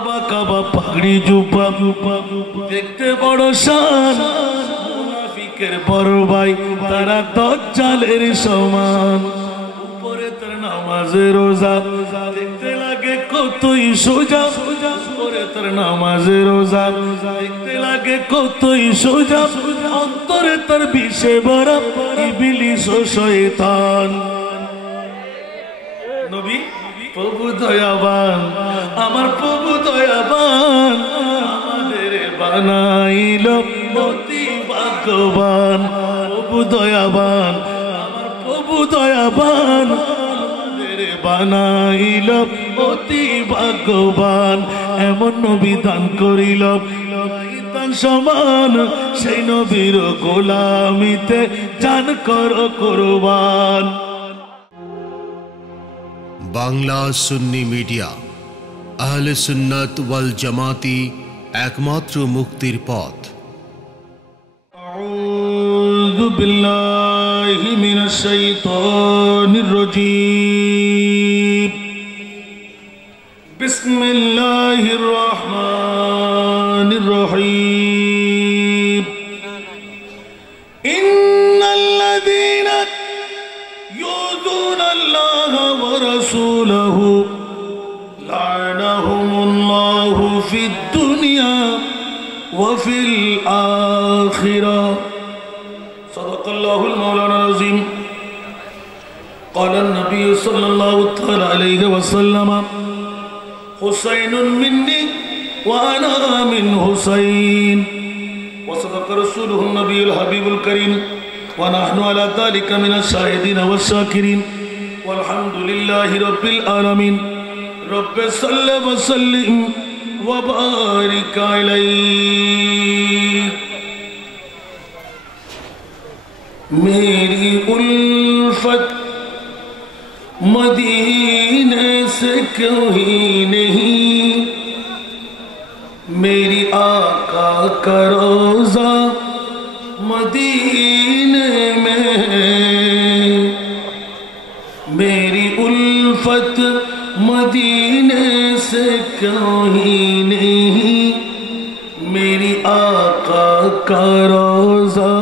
কাবা কাবা পাগড়ি জুব্বা দেখতে বড় শান, মুনাফিকের বড় ভাই তারা দাজ্জালের সমান। উপরে তার নামাজে রোজা দেখতে লাগে কতই সোজা, উপরে তার নামাজে রোজা দেখতে লাগে কতই সোজা, অন্তরে তার বিষে ভরা ইবলিস ও শয়তান। নবী প্রভু দয়াবান, আমার প্রভু দয়াবান, আমাদের বানাইল অতি ভাগ্যবান। প্রভু দয়াবান, আমার প্রভু দয়াবান, আমাদের বানাইল অতি ভাগ্যবান। এমন নবী দান করিল তার সমান, সেই নবীর গোলামিতে জান কর কুরবান। বাংলা সুন্নি মিডিয়া, আহলে সুন্নাত ওয়াল জামাতি একমাত্র মুক্তির পথ। আউযু বিল্লাহি মিনাশ শাইতানির রাজীম। বিসমিল্লাহির রহমানির রহিম। ইন্নাল্লাযীনা ইউযুনাল্লাহা ওয়া রাসূলাহু লা'নাহুমুল্লাহু ফিদ দুনিয়া ওয়া ফিল আখিরাহ। সাদাকাল্লাহুল মাওলানাল আযীম। ক্বালা an-নাবিয়্যু সাল্লাল্লাহু তাআলা আলাইহি ওয়া সাল্লাম, হুসাইনুন মিন্নি ওয়া আনা মিন হুসাইন। ওয়া সাদাকা রাসূলুহুন নাবিয়্যুল হাবিবুল কারীম ওয়া নাহনু আলা যালিকা মিনাশ শাহিদিন ওয়াশ শাকিরিন ওয়ালহামদুলিল্লাহি রাব্বিল আলামিন। রব্বে সাল্লি ওয়া সাল্লিম ওয়া বারিক আলাইহি। मेरी उल्फत मदीने से क्यों ही नहीं, मेरी आका का रोज़ा मदीने में है। मेरी उल्फत मदीने से क्यों ही नहीं, मेरी आका का रोज़ा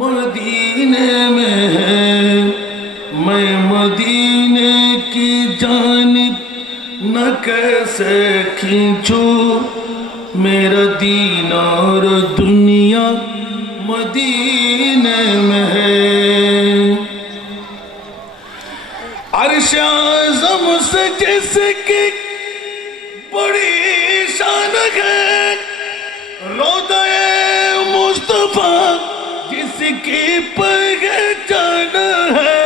मदीने में है। मैं मदीने की जानिब न कैसे खींचूं, मेरा दीन और दुनिया मदीने में है। अर्श आज़म से जिसकी बड़ी शान है, रोज़े मुस्तफा जिसकी पहचान है,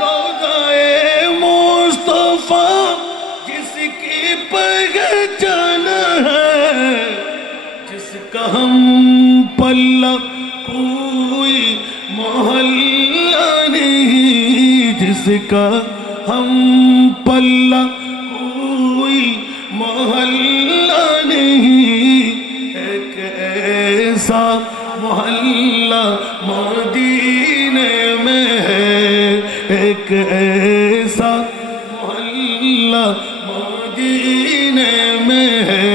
रोज़े मुस्तफा जिसकी पहचान है, जिसका हम पल्ला कोई मोहल्ला नहीं, जिसका हम पल्ला कोई मोहल्ला नहीं, एक ऐसा मोहल्ला मदीने में है, एक ऐसा मोहल्ला मदीने में है।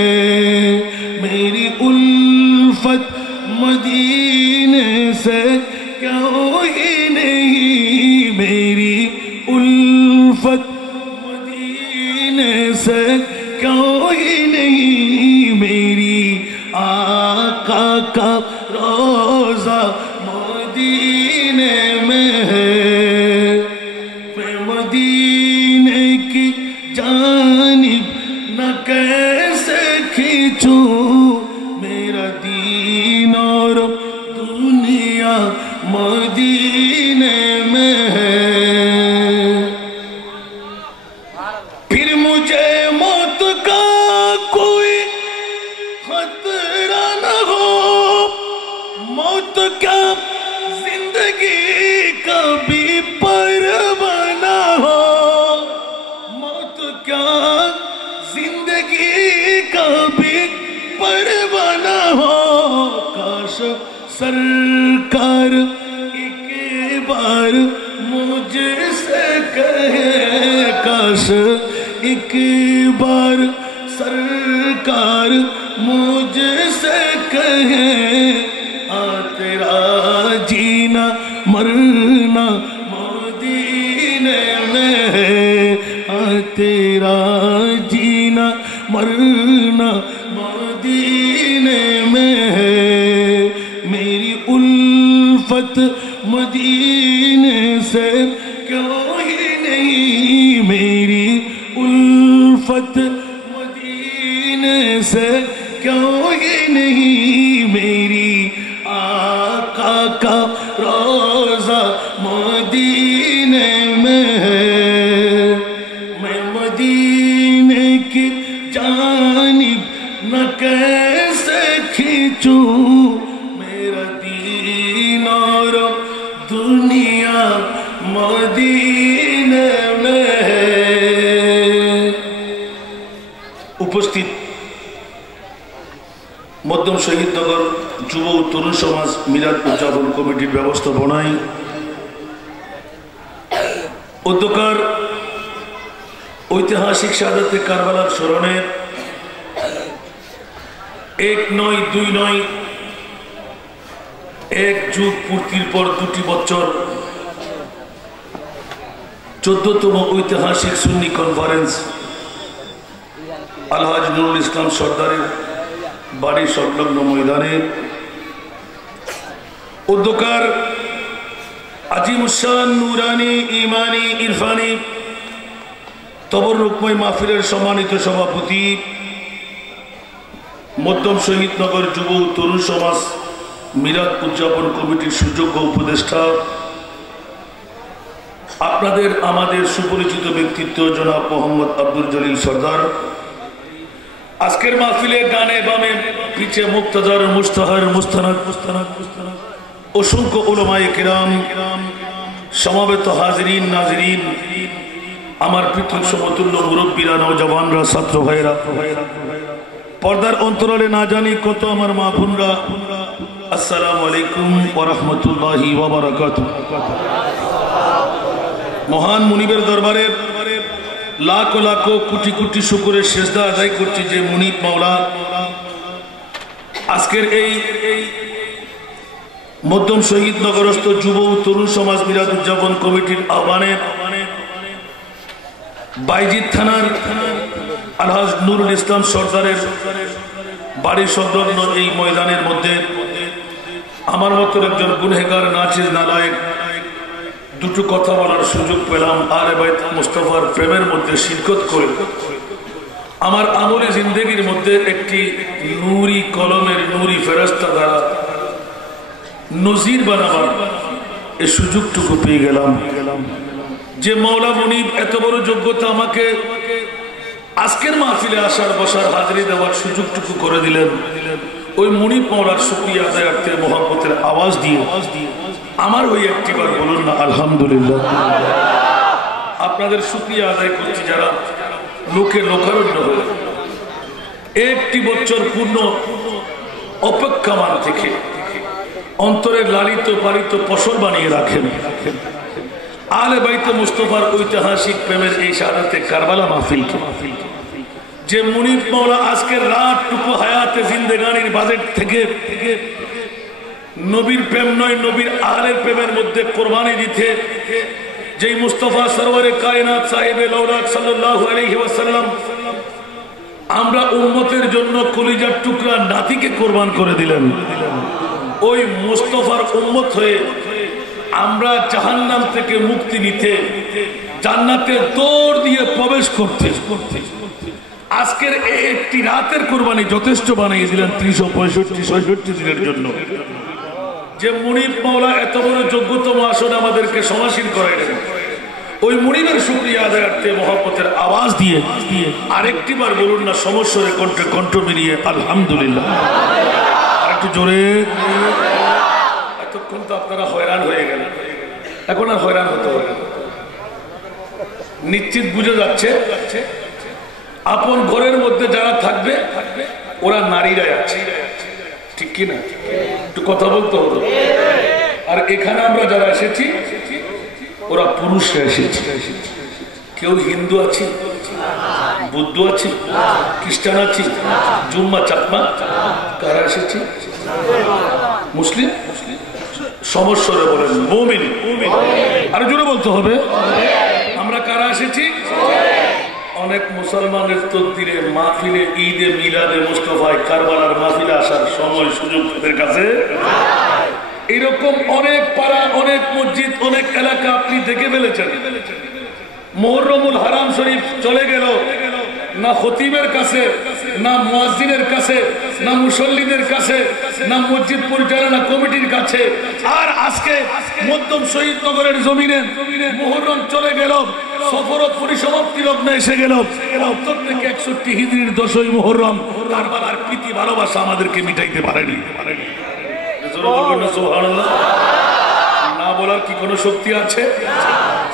मेरी उल्फत मदीने से क्यों ही नहीं, मेरी उल्फत मदीने से क्यों ही नहीं, मेरी आका का रोज़ा मदीने में है। मैं मदीने की जानिब न कैसे खींचूं, मेरा दीन और दुनिया मदीने में है। फिर मुझे मौत का कोई खतरा न हो, मौत का जिंदगी का भी परवाह न हो, मौत क्या जिंदगी का भी परवाह न हो। काश सरकार एक बार मुझसे कहे, काश एक बार सरकार सरकार मुझसे कहे आ तेरा जीना मरना मदीने में है, आ तेरा जीना मरना मदीने में है। मेरी उल्फत मदीने से क्यों ही नहीं, मेरी उल्फत मदीने से क्यों ही नहीं, मेरी आका का रोज़ा मदीने में है। मैं मदीने की जानिब न कैसे खींचूं, मेरा दीन और दुनिया मदीने में है। उपस्थित मध्यम शहीदनगर যুব ও তরুণ সমাজ মিলাদ উদযাপন কমিটির ব্যবস্থাপনায় উদ্যোগকার ঐতিহাসিক শাহাদাতে কারবালার স্মরণে ১-৯-২-৯ এক যুগ পূর্তির পর ২টি বছর ১৪তম ঐতিহাসিক সুন্নি কনফারেন্স আলহাজ নুরুল ইসলাম সর্দারের বাড়ি সংলগ্ন ময়দানে উদ্যোগকার আজিমুসান নুরানি ইমানি ইরফানি তবরুকময় মাহফিলের সম্মানিত সভাপতি মধ্যম শহীদনগর যুব ও তরুণ সমাজ মিলাদ উদযাপন কমিটির সুযোগ্য উপদেষ্টা, আপনাদের আমাদের সুপরিচিত ব্যক্তিত্ব জনাব মোহাম্মদ আব্দুল জলিল সর্দার, আজকের মাহফিলে গানে বামে পিছে মুক্তাদার মুস্তাহার মুস্তানাদ অসংখ্য উলামায়ে কেরাম, সমাবেত হাজিরিন নাজরিন, আমার পৃথক সমতুল্য মুরব্বীরা, নওজওয়ানরা, ছাত্র ভাইরা, পর্দার অন্তরালে না জানি কত আমার মা বোনরা, আসসালামু আলাইকুম ওয়া রাহমাতুল্লাহি ওয়া বারাকাতুহু। মহান মুনিবের দরবারে লাখো লাখো কোটি কোটি শুকরের সেজদা আদায় করছি যে মুনিব মাওলা আজকের এই মধ্যম শহীদনগরস্থ যুব ও তরুণ সমাজ মিলাদ উদযাপন কমিটির আহ্বানে বাইজিদ থানার আলহাজ নুরুল ইসলাম সর্দারের বাড়ি সংলগ্ন এই ময়দানের মধ্যে আমার মতো একজন গুনহেগার নাচিজ নালায়েক দুটো কথা বলার সুযোগ পেলাম। আলে বাইত মুস্তাফার প্রেমের মধ্যে শিরকত করে আমার আমলে জিন্দেগির মধ্যে একটি নূরি কলমের নূরি ফেরেশতা দ্বারা নজির বানাবার এই সুযোগটুকু পেয়ে গেলাম। যে মাওলা মুনিব এত বড় যোগ্যতা আমাকে আজকের মাহফিলে আসার বসার হাজিরি দেওয়ার সুযোগটুকু করে দিলেন, ওই মুনিব মাওলার শুকরিয়া আদায়ার্থে মোহাম্মতের আওয়াজ দিয়ে আমার ওই একটিবার বলুন না আলহামদুলিল্লাহ। আপনাদের শুকরিয়া আদায় করছি যারা লোকে লোকারণ্য হয়ে একটি বছর পূর্ণ অপেক্ষামান থেকে অন্তরের লালিত পালিত ফসল বানিয়ে রাখেন আলে বাইতে মুস্তাফার ঐতিহাসিক প্রেমের এই শাহাদাতে কারবালা মাহফিলকে। যে মুনিব মাওলা আজকের রাতটুকু হায়াতে জিন্দেগানির বাজেট থেকে নবীর প্রেম নয় নবীর আহলের প্রেমের মধ্যে কোরবানি দিতে যেই মুস্তাফা সরওয়ারে কায়নাত সাহেবে লাউলাক সাল্লাল্লাহু আলাইহি ওয়াসাল্লাম আমরা উম্মতের জন্য কলিজার টুকরা নাতিকে কোরবান করে দিলেন, ওই মুস্তাফার উম্মত হয়ে আমরা জাহান্নাম থেকে মুক্তি নিতে জান্নাতে দৌড় দিয়ে প্রবেশ করতে আজকের এই একটি রাতের কোরবানি যথেষ্ট বানিয়ে দিলেন 365-66 দিনের জন্য। যে মুনিব মাওলা এত বড় যোগ্যতম আসনে আমাদেরকে সমাসীন করাইলেন, ওই মুনিবের শুকরিয়া আদায়ার্থে মহব্বতের আওয়াজ দিয়ে আরেকটি বার বলুন না সমস্যরে কণ্ঠে কণ্ঠ মিলিয়ে আলহামদুলিল্লাহ। আরেকটু জোরে। এতক্ষণ তো আপনারা হয়রান হয়ে গেলেন, এখন আর হয়রান হতে হবে। নিশ্চিত বুঝে যাচ্ছে আপন ঘরের মধ্যে যারা থাকবে ওরা নারীরা আছে, ঠিক কি না? একটু কথা বলতে হতো। আর এখানে আমরা যারা এসেছি ওরা পুরুষরা এসেছি। কেউ হিন্দু আছে? বুদ্ধ আছি, খ্রিস্টান আছি, জুম্মা চাকমা, কারা এসেছি? মুসলিম। সমস্যরে বলেন মুমিন। আরো জোরে বলতে হবে, আমরা কারা এসেছি? অনেক মুসলমানের তকদিরে মাহফিলে, ঈদে মিলাদে মুস্তফায়, কারবালার মাহফিলে আসার সময় সুযোগ তাদের কাছে। এরকম অনেক পাড়া, অনেক মসজিদ, অনেক এলাকা আপনি দেখে ফেলেছেন। মুহররমুল হারাম শরীফ চলে গেল না খতিবের কাছে, না মুয়াজ্জিনের কাছে, না মুসল্লিদের কাছে, না মসজিদ পরিচালনা কমিটির কাছে। আর আজকে মধ্যম শহীদনগরের জমিনে মুহররম চলে গেল, সফর ও পরিসমাপ্তি লগ্নে এসে গেল। ৭০ থেকে ৬১ হিজরির ১০ই মুহররম কারবালার প্রীতি ভালোবাসা আমাদেরকে মিটাইতে পারেনি। সুবহানাল্লাহ। না বলার কি কোনো শক্তি আছে?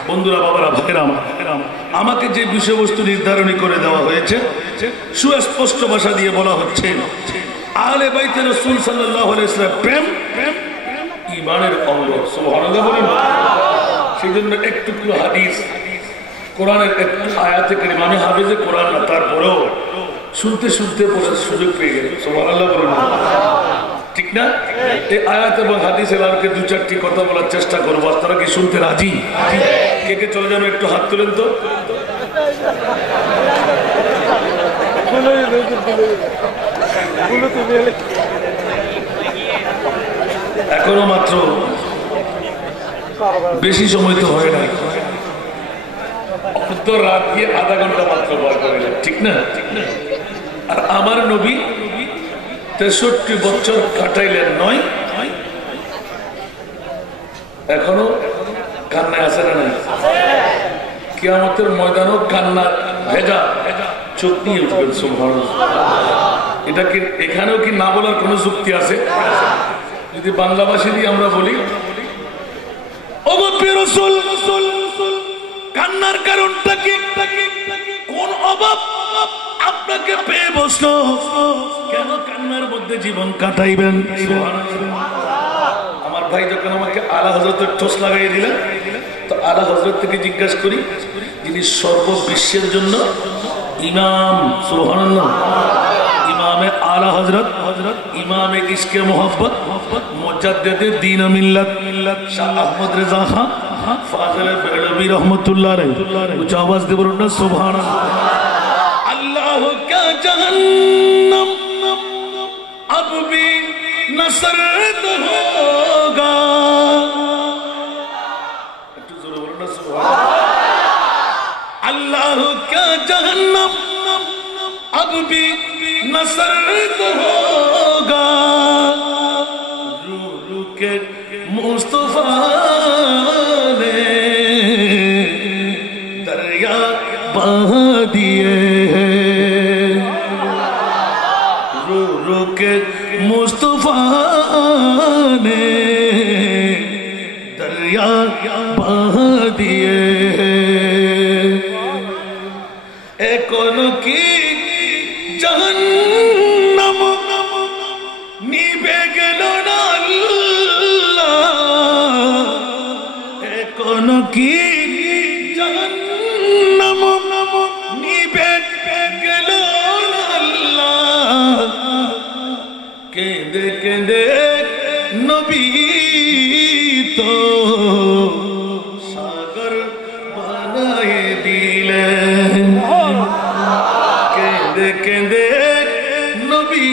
বন্ধুরা, বাবারা, ভাইরা আমার, আমাকে যে বিষয়বস্তু নির্ধারণ করে দেওয়া হয়েছে সুস্পষ্ট ভাষা দিয়ে বলা হচ্ছে, আহলে বাইতে রাসূল সাল্লাল্লাহু আলাইহি ওয়াসাল্লাম প্রেম ঈমানের অঙ্গ। সুবহানাল্লাহ বলেন। সেজন্য একটু হাদিস, কোরআনের একটু আয়াতে কারিমা, আমি হাফেজে কোরআন না, তারপরেও শুনতে শুনতে পড়ার সুযোগ পেয়ে গেল। সুবহানাল্লাহ বলেন, ঠিক না? এই আয়াত এবং হাদিসের আলোকে ২-৪টি কথা বলার চেষ্টা করবো। আপনারা কি শুনতে রাজি? কে কে চলে যাবে একটু হাত তুলেন তো। এখনো মাত্র বেশি সময় তো হয় না, তো রাত গিয়ে আধা ঘন্টা মাত্র বল করে, ঠিক না? আর আমার নবী ৬৩ বছর কাটাইলেন নয়, এখনো কান্নায় আছে না নাই? কিয়ামতের ময়দানও কান্না ভেজা চোখ নিয়ে উঠবেন। সুবহানাল্লাহ। এটা কি এখানেও কি না বলার কোন যুক্তি আছে? যদি বাংলা ভাষী দিয়ে আমরা বলি, ওগো প্রিয় রাসূল, কান্নার কারণটা কি? কোন অভাব আপনাকে পেয়ে বসলো? কেন কান্নার মধ্যে জীবন কাটাইবেন? আমার ভাই যখন আমাকে আলা হযরতের ঠোস লাগাই দিলেন, তো আলা হযরত থেকে জিজ্ঞাসা করি, যিনি সর্ববিশ্বের জন্য ইমাম, সুবহানাল্লাহ, ইমামে আলা হযরত, ইমামে ইশকে মোহাব্বত, মুজাদ্দিদে দ্বীন মিল্লাত শাহ আহমদ রেজা খান ফাজিল বেলবি রহমাতুল্লাহ আলাইহি, উচ্চ আওয়াজ দিয়ে বলুন না সুবহানাল্লাহ। अल्लाह का जहन्नम अब भी न सर्द होगा, अल्लाह का जहन्नम अब भी न सर्द होगा, रू रू के मुस्तफा ने दरिया बहा दिए, के मुस्तफा ने दरिया बहा दिए, कोन की जहन्नम निभे गेल ना अल्लाह, कोन की जहन्नम निभे गेल ना अल्लाह, केंदे केंदे नबी तो सागर बनाए दिले, केंदे केंदे नबी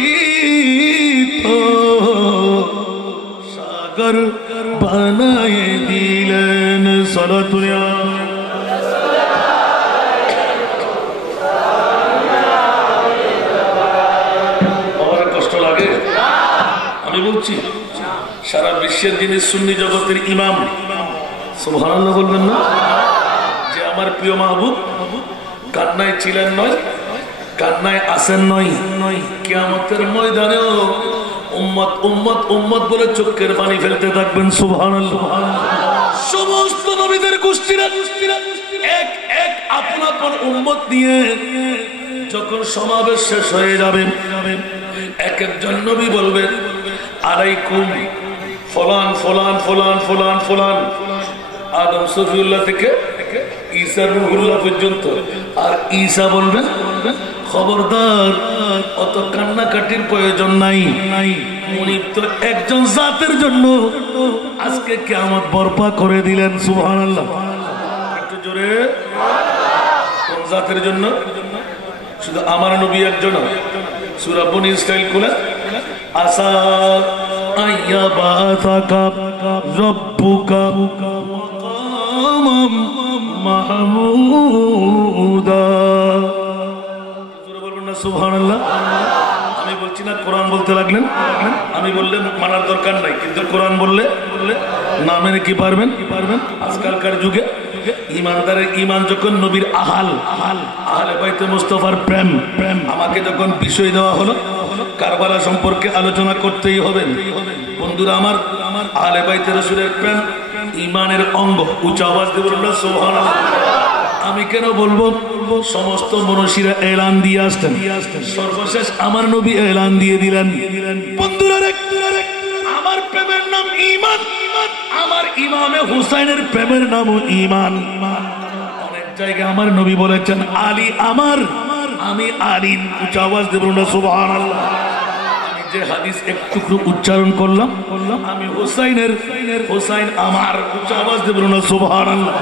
तो सागर बनाए दिलेन। सलातुल्लाह বলছি, সারা বিশ্বের দিনে সুন্নি জগতের ইমাম, সুবহানাল্লাহ বলবেন না? যে আমার প্রিয় মাহবুব কান্নায় ছিলেন নয়, কান্নায় আসেন নয়, কিয়ামতের ময়দানেও উম্মত উম্মত উম্মত বলে চোখের পানি ফেলতে থাকবেন। সুবহানাল্লাহ। সমস্ত নবীদের গোষ্ঠীরা এক এক আপন আপন উম্মত নিয়ে যখন সমাবেশ শেষ হয়ে যাবে, এক একজন নবী বলবেন, আলাইকুম ফলান ফলান ফলান ফলান ফলান, আদম সফিউল্লাহ থেকে ঈসা রুহুল্লাহ পর্যন্ত। আর ঈসা বলবেন, খবরদার অত কান্নাকাটির প্রয়োজন নাই। মুনিব তো একজন জাতের জন্য আজকে কিয়ামত বরপা করে দিলেন। সুবহানাল্লাহ, একটু জোরে। কোন জাতের জন্য? শুধু আমার নবী একজন। সূরা বনী ইসরাইল খুলে আসা আইয়া বাতাকা রব্বুকা মাকামাম মাহমুদা। জোরে বলবেন না সুবহানাল্লাহ। আমি বলছি না, কোরআন বলতে লাগলেন। আমি বললে মানার দরকার নাই, কিন্তু কোরআন বললে না মেনে কি পারবেন? আজকালকার যুগে ইমানদারের ইমান যখন নবীর আহলে বাইতে মুস্তাফার প্রেম, আমাকে যখন বিষয় দেওয়া হলো কারবালা সম্পর্কে আলোচনা করতেই হবে। বন্ধুরা আমার, আহলে বাইতে রাসূলের প্রেম ইমানের অঙ্গ। উচ্চ আওয়াজ দিয়ে বলুন সুবহানাল্লাহ। আমি কেন বলবো? সমস্ত মনীষীরা এলান দিয়ে আসতেন, সর্বশেষ আমার নবী এলান দিয়ে দিলেন, বন্ধুরা আমার প্রেমের নাম ঈমান, আমার ইমামে হুসাইনের প্রেমের নামও ঈমান। অনেক জায়গায় আমার নবী বলেছেন আলী আমার, আমি আলী। উচ্চ আওয়াজ দিয়ে বলুন সুবহানাল্লাহ। আমি যে হাদিস একটু উচ্চারণ করলাম, আমি হুসাইনের, হুসাইন আমার। উচ্চ আওয়াজ দিয়ে বলুন সুবহানাল্লাহ।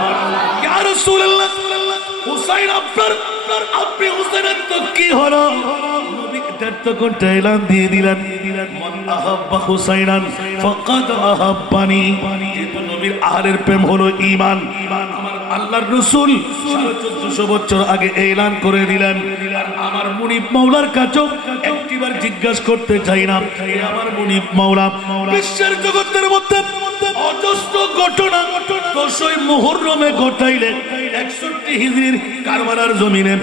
ইয়া রাসূলুল্লাহ, হুসাইন আপনার, আপনি হুসাইনের তো কি হলো? নবী তখন এলান দিয়ে দিলেন মান আহাব্বা হুসাইনান ফাকাদ আহাব্বানি। যেহেতু নবীর আহলের প্রেম হলো ঈমান, আমার আল্লাহর রাসূল 1450 বছর আগে এলান করে দিলেন। আর আমার মুনিব মাওলার কাছেও একটিবার জিজ্ঞাসা করতে চাই না, আমার মুনিব মাওলা বিশ্বের জগতের মধ্যে অজস্র ঘটনা 10ই মুহররমে ঘটাইলে 61 হিজরির কারবালার জমিনে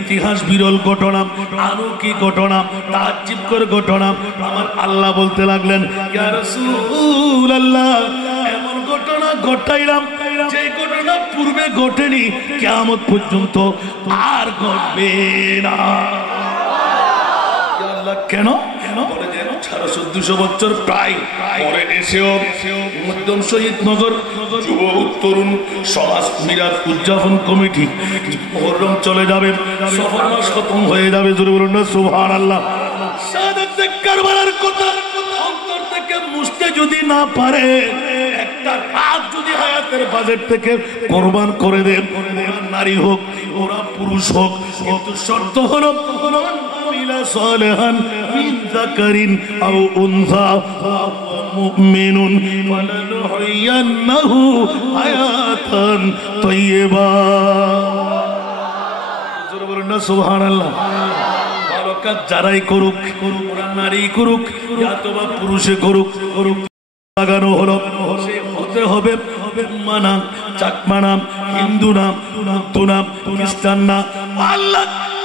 ইতিহাস বিরল ঘটনা, অলৌকিক ঘটনা, তাজ্জুবকর ঘটনা। আমার আল্লাহ বলতে লাগলেন ইয়া রাসূলুল্লাহ, এমন ঘটনা ঘটাইলাম যে ঘটনা পূর্বে ঘটেনি, কিয়ামত পর্যন্ত আর ঘটবে না। কেন? বলে যে 1400 বছর প্রায় পরে এসেও মধ্যম শহীদ নগর যুব তরুণ সমাজ মিলাদ উদযাপন কমিটি মুহররম চলে যাবে, সফর মাস খতম হয়ে যাবে। জোরে বলুন না সুবহানাল্লাহ। শাহাদাত কারবালার কথা অন্তর থেকে মুছতে যদি না পারে, একটা রাত যদি হায়াতের বাজেট থেকে কোরবান করে দেন, নারী হোক ওরা পুরুষ হোক, কিন্তু শর্ত হলো সালেহান মিন যাকারিন আও উনসা মুমিনুন ফালানুহইয়ান্নাহু হায়াতান তাইয়্যিবা। জোরে বলুন না সুবহানাল্লাহ। ভালো কাজ যারাই করুক, ওরা নারী করুক অথবা পুরুষে করুক, লাগানো হলো সে হতে হবে মানা, চাকমা নাম, হিন্দু নাম, বৌদ্ধ নাম, খ্রিস্টান নাম। আল্লাহ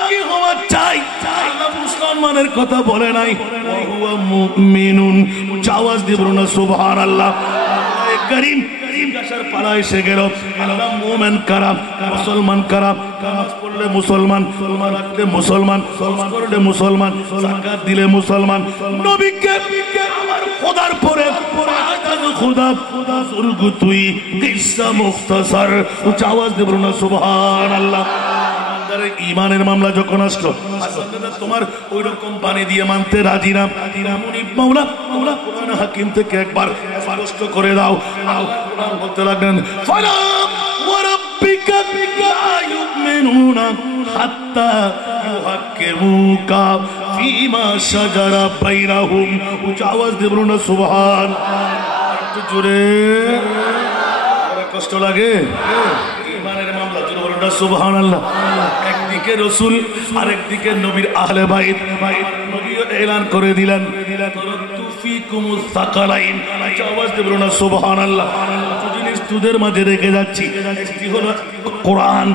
কি হওয়া চাই? আল্লাহ মুসলমানের কথা বলে নাই, ওয়া মুমিনুন। আওয়াজ দিয়ে বলুন না সুবহানাল্লাহ। করিম জিজ্ঞাসার পালা এসে গেল, আল্লাহ মুমিন কারা, মুসলমান কারা? নামাজ পড়লে মুসলমান, রোজা রাখলে মুসলমান, সালাত করলে মুসলমান, যাকাত দিলে মুসলমান। নবীকে আমার খোদার পরে খোদা বুজুর্গ তুই কিসসা মুখতাসার। উচ্চ আওয়াজ দিয়ে বলুন না সুবহানাল্লাহ। ইমানের মামলা যখন আসলো, তোমার ওই রকম পানি দিয়ে মানতে রাজি না, মুনিব মাওলা কোরআন হাকিম থেকে একবার স্পষ্ট করে দাও। বলতে লাগলেন ফালা ওয়া রাব্বিকা লা ইউমিনুনা হাত্তা ইউহাক্কিমুকা ফীমা শাজারা বাইনাহুম। উচ্চ আওয়াজ দিয়ে বলুন না সুবহান। একটু জোরে, কষ্ট লাগে ইমানের মামলা, জোরে বলুন না সুবহানাল্লাহ। একদিকে রাসূল, আরেকদিকে নবীর আহলে বাইত। নবীও এলান করে দিলেন তারাকতু ফীকুমুস সাকালাইন। আওয়াজ দিয়ে বলুন না সুবহানাল্লাহ। জিনিস তোদের মাঝে রেখে যাচ্ছি, একটি হলো কোরআন,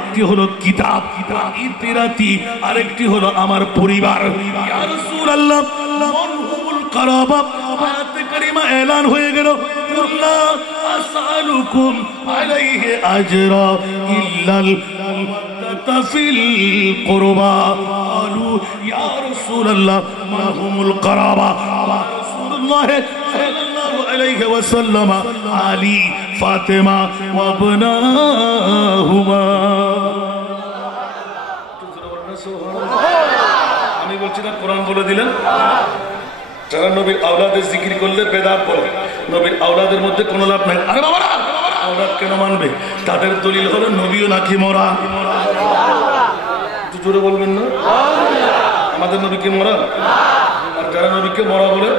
একটি হলো কিতাব ইতিরাতি, আরেকটি হলো আমার পরিবার। ইয়া রাসূলুল্লাহ, মানহুমুল কারাবা আয়াতে কারিমা এলান হয়ে গেল, কুল্লা আসআলুকুম আলাইহি আজরা ইল্লাল মাওয়াদ্দাতা ফিল কুরবা। ক্বালু ইয়া রাসূলুল্লাহ মা হুমুল কারাবা। রাসূলুল্লাহ সাল্লাল্লাহু আলাইহি ওয়াসাল্লাম আলী, ফাতেমা ওয়া ইবনাহুমা। বলছি না কোরআন বলে দিলেন। যারা নবীর আওলাদের জিকির করলে বেদাত বলে, নবীর আওলাদের মধ্যে কোনো লাভ নাই। আরে বাবা আওলাদ কেন মানবে? তাদের দলিল হলো নবীও নাকি মরা। একটু জোরে বলবেন না? আমাদের নবীকে মরা, আর যারা নবীকে মরা বলে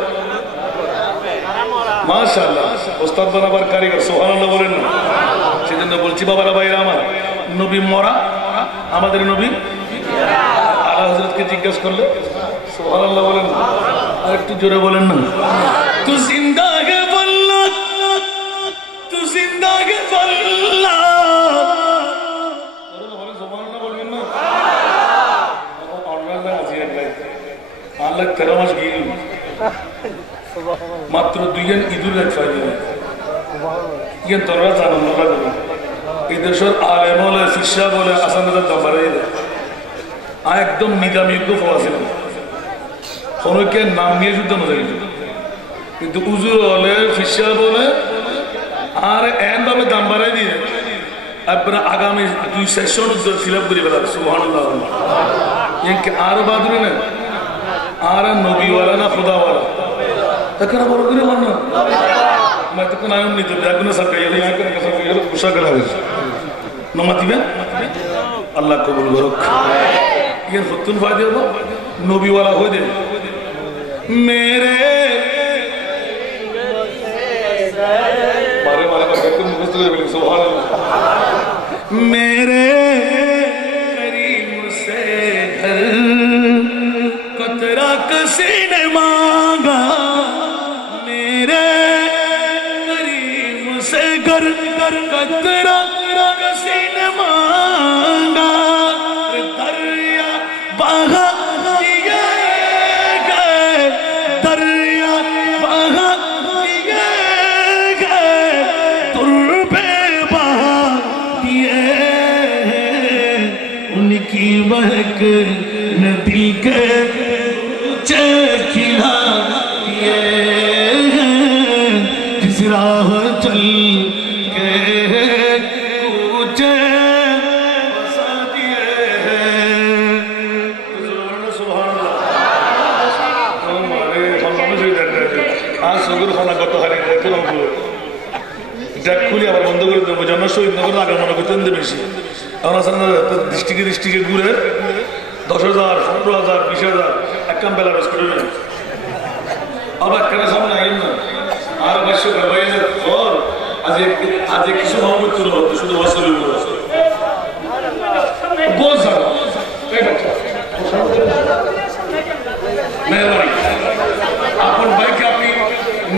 মাশাআল্লাহ ওস্তাদ বানাবার কারিগর, সুবহানাল্লাহ বলেন না? সেজন্য বলছি বাবারা ভাইরা আমার, নবী মরা, আমাদের নবী আলা হযরতকে জিজ্ঞেস করলে সুবহানাল্লাহ বলেন না? আর একটু জোরে বলেন না? তু জিন্দা হে আল্লাহ, তু জিন্দা হে আল্লাহ, সুবহানাল্লাহ বলবেন না? আল্লাহ 13 মাস গিয়ে মাত্র 2 জন ঈদুল আজহা দিয়ে ইয়ে তোরা জানেন না লাগবে এই দেশের আলেম বলে ফিসা বলে আসানদের দাম বাড়াই দেয়। একদম নিজামীজ্ঞ ফোয়াছিল কোনোকে নাম নিয়ে যুদ্ধ মজা কিন্তু উজুর হলে ফিসা বলে আর এন ভাবে দাম বাড়াই দিয়ে আপনারা আগামী 2 সেশন উদ্যোগ ফিল আপ করে ফেলার। সুবহানাল্লাহ আর বাদুরি না আর নবীওয়ালা না খুদাওয়ালা এখানে বড় করে বল না मैं तो कोई नाम नहीं तो बैग ना सरकार ये यहाँ करने का सरकार ये गुस्सा करा है नमाती में अल्लाह कबूल करो ये फतून फायदे हो नबी वाला हो दे मेरे मारे मारे मारे तुम मुझसे तो बोले सुभान अल्लाह मेरे करीम से हर कतरा किसी ने मांगा मेरे कर कर कतरा किसी ने मांगा दरिया बहा दिए गए दरिया बहा दिए गए तुर पे बहा दिए उनकी महक न दिल के ऊंचे खिला दिए जिस राह चल খুলে আবার বন্ধ করে দেবো যেন শহীদ নগর আগে মনে করতেন বেশি ডিস্ট্রিক্টে ডিস্ট্রিক্টে ঘুরে 10,000 15,000 20,000 এক কাম বেলারস করে আবার কেন সামনে আইন না আর বাস্য ভাইয়ের পর আজ কিছু মহম্মদ শুরু হতো শুধু ওয়াসলের উপর বল স্যার মেহরবানি আপন ভাইকে আপনি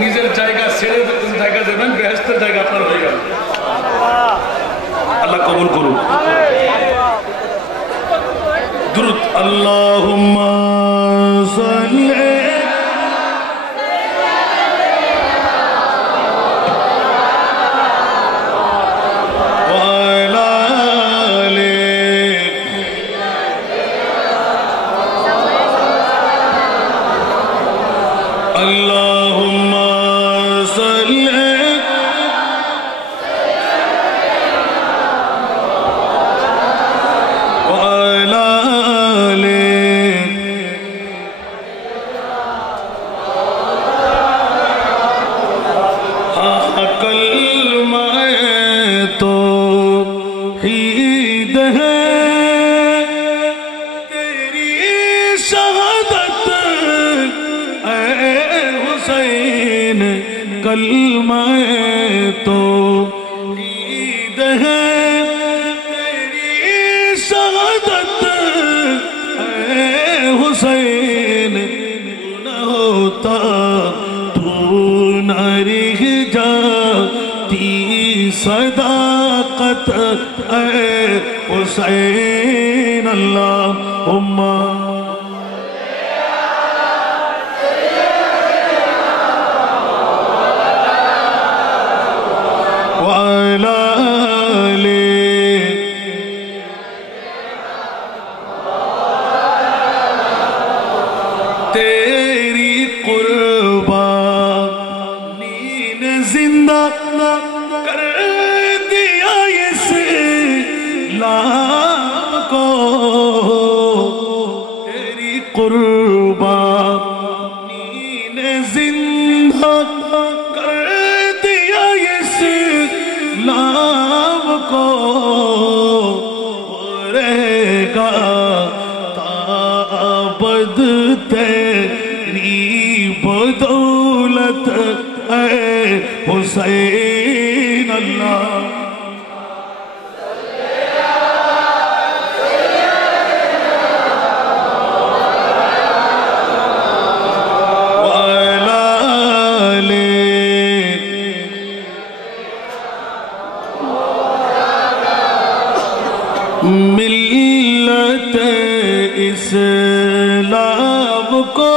নিজের জায়গা ছেড়ে জায়গা দেবেন বেহেশতের জায়গা আপনার হয়ে গেল আল্লাহ কবুল করুন দুরূদ আল্লাহুম্মা সাল্লি सदाकत हुसैन अल्लाहुम्मा वाला तेरी कुर्बानी ने जिंदा को तेरी कुर्बानी कुर्बानी ने जिंदा कर दिया इस्लाम को, रहेगा ताबद तेरी बदौलत है हुसैन। अल्लाह मिल्लत इस्लाम को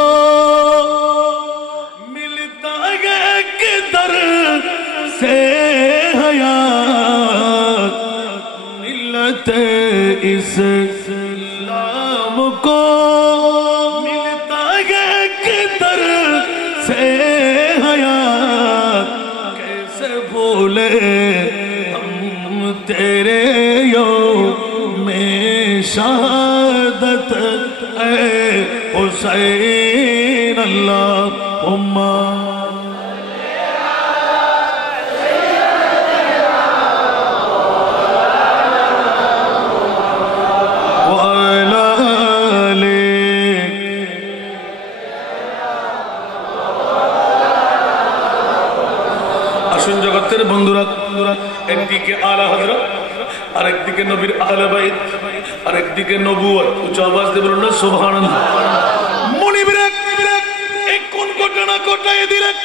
मिलता है किधर से हयात, मिल्लत इस्लाम को मिलता है किधर से हयात, कैसे बोले हम तेरे शहादत है हुसैन। अल्लाहुम्मा वअला आले। আসুন জগতের বন্ধুরা, একদিকে আলা হযরত আর একদিকে নবীর আহলে বাইত আর একদিকে নবুয়ত। উচ্চ আওয়াজ দিয়ে বলুন না সুবহানাল্লাহ। মুনিবরা এই কোন ঘটনা ঘটায় দিলেন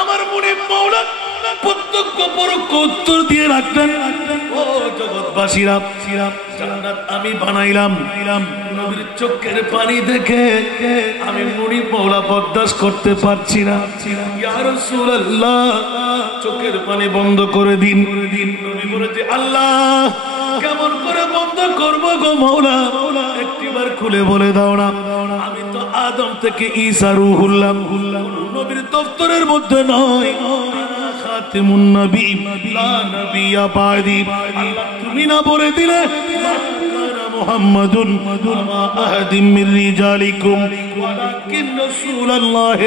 আমার মুনিব মাওলা প্রত্যক্ষ পরোক্ষ উত্তর দিয়ে রাখলেন। ও জগৎবাসীরা, জান্নাত আমি বানাইলাম, নবীর চোখের পানি দেখে আমি মুনিব মাওলা বরদাস্ত করতে পারছি না। ইয়া রাসূলুল্লাহ, চোখের পানি বন্ধ করে দিন। নবী বলেছে আল্লাহ কেমন করে বন্ধ করব গো মাওলা, একটিবার খুলে বলে দাও না। আমি তো আদম থেকে ঈসা রূহুল্লাহ, নবীর দফতরের মধ্যে নয়, খাতিমুন নবী লা নবিয়্যা বাদি। আল্লাহ তুমি না বলে দিলে মুহাম্মাদুন মা আহাদিম মির রিজালিকুম ওয়ালাকিন রাসূলুল্লাহ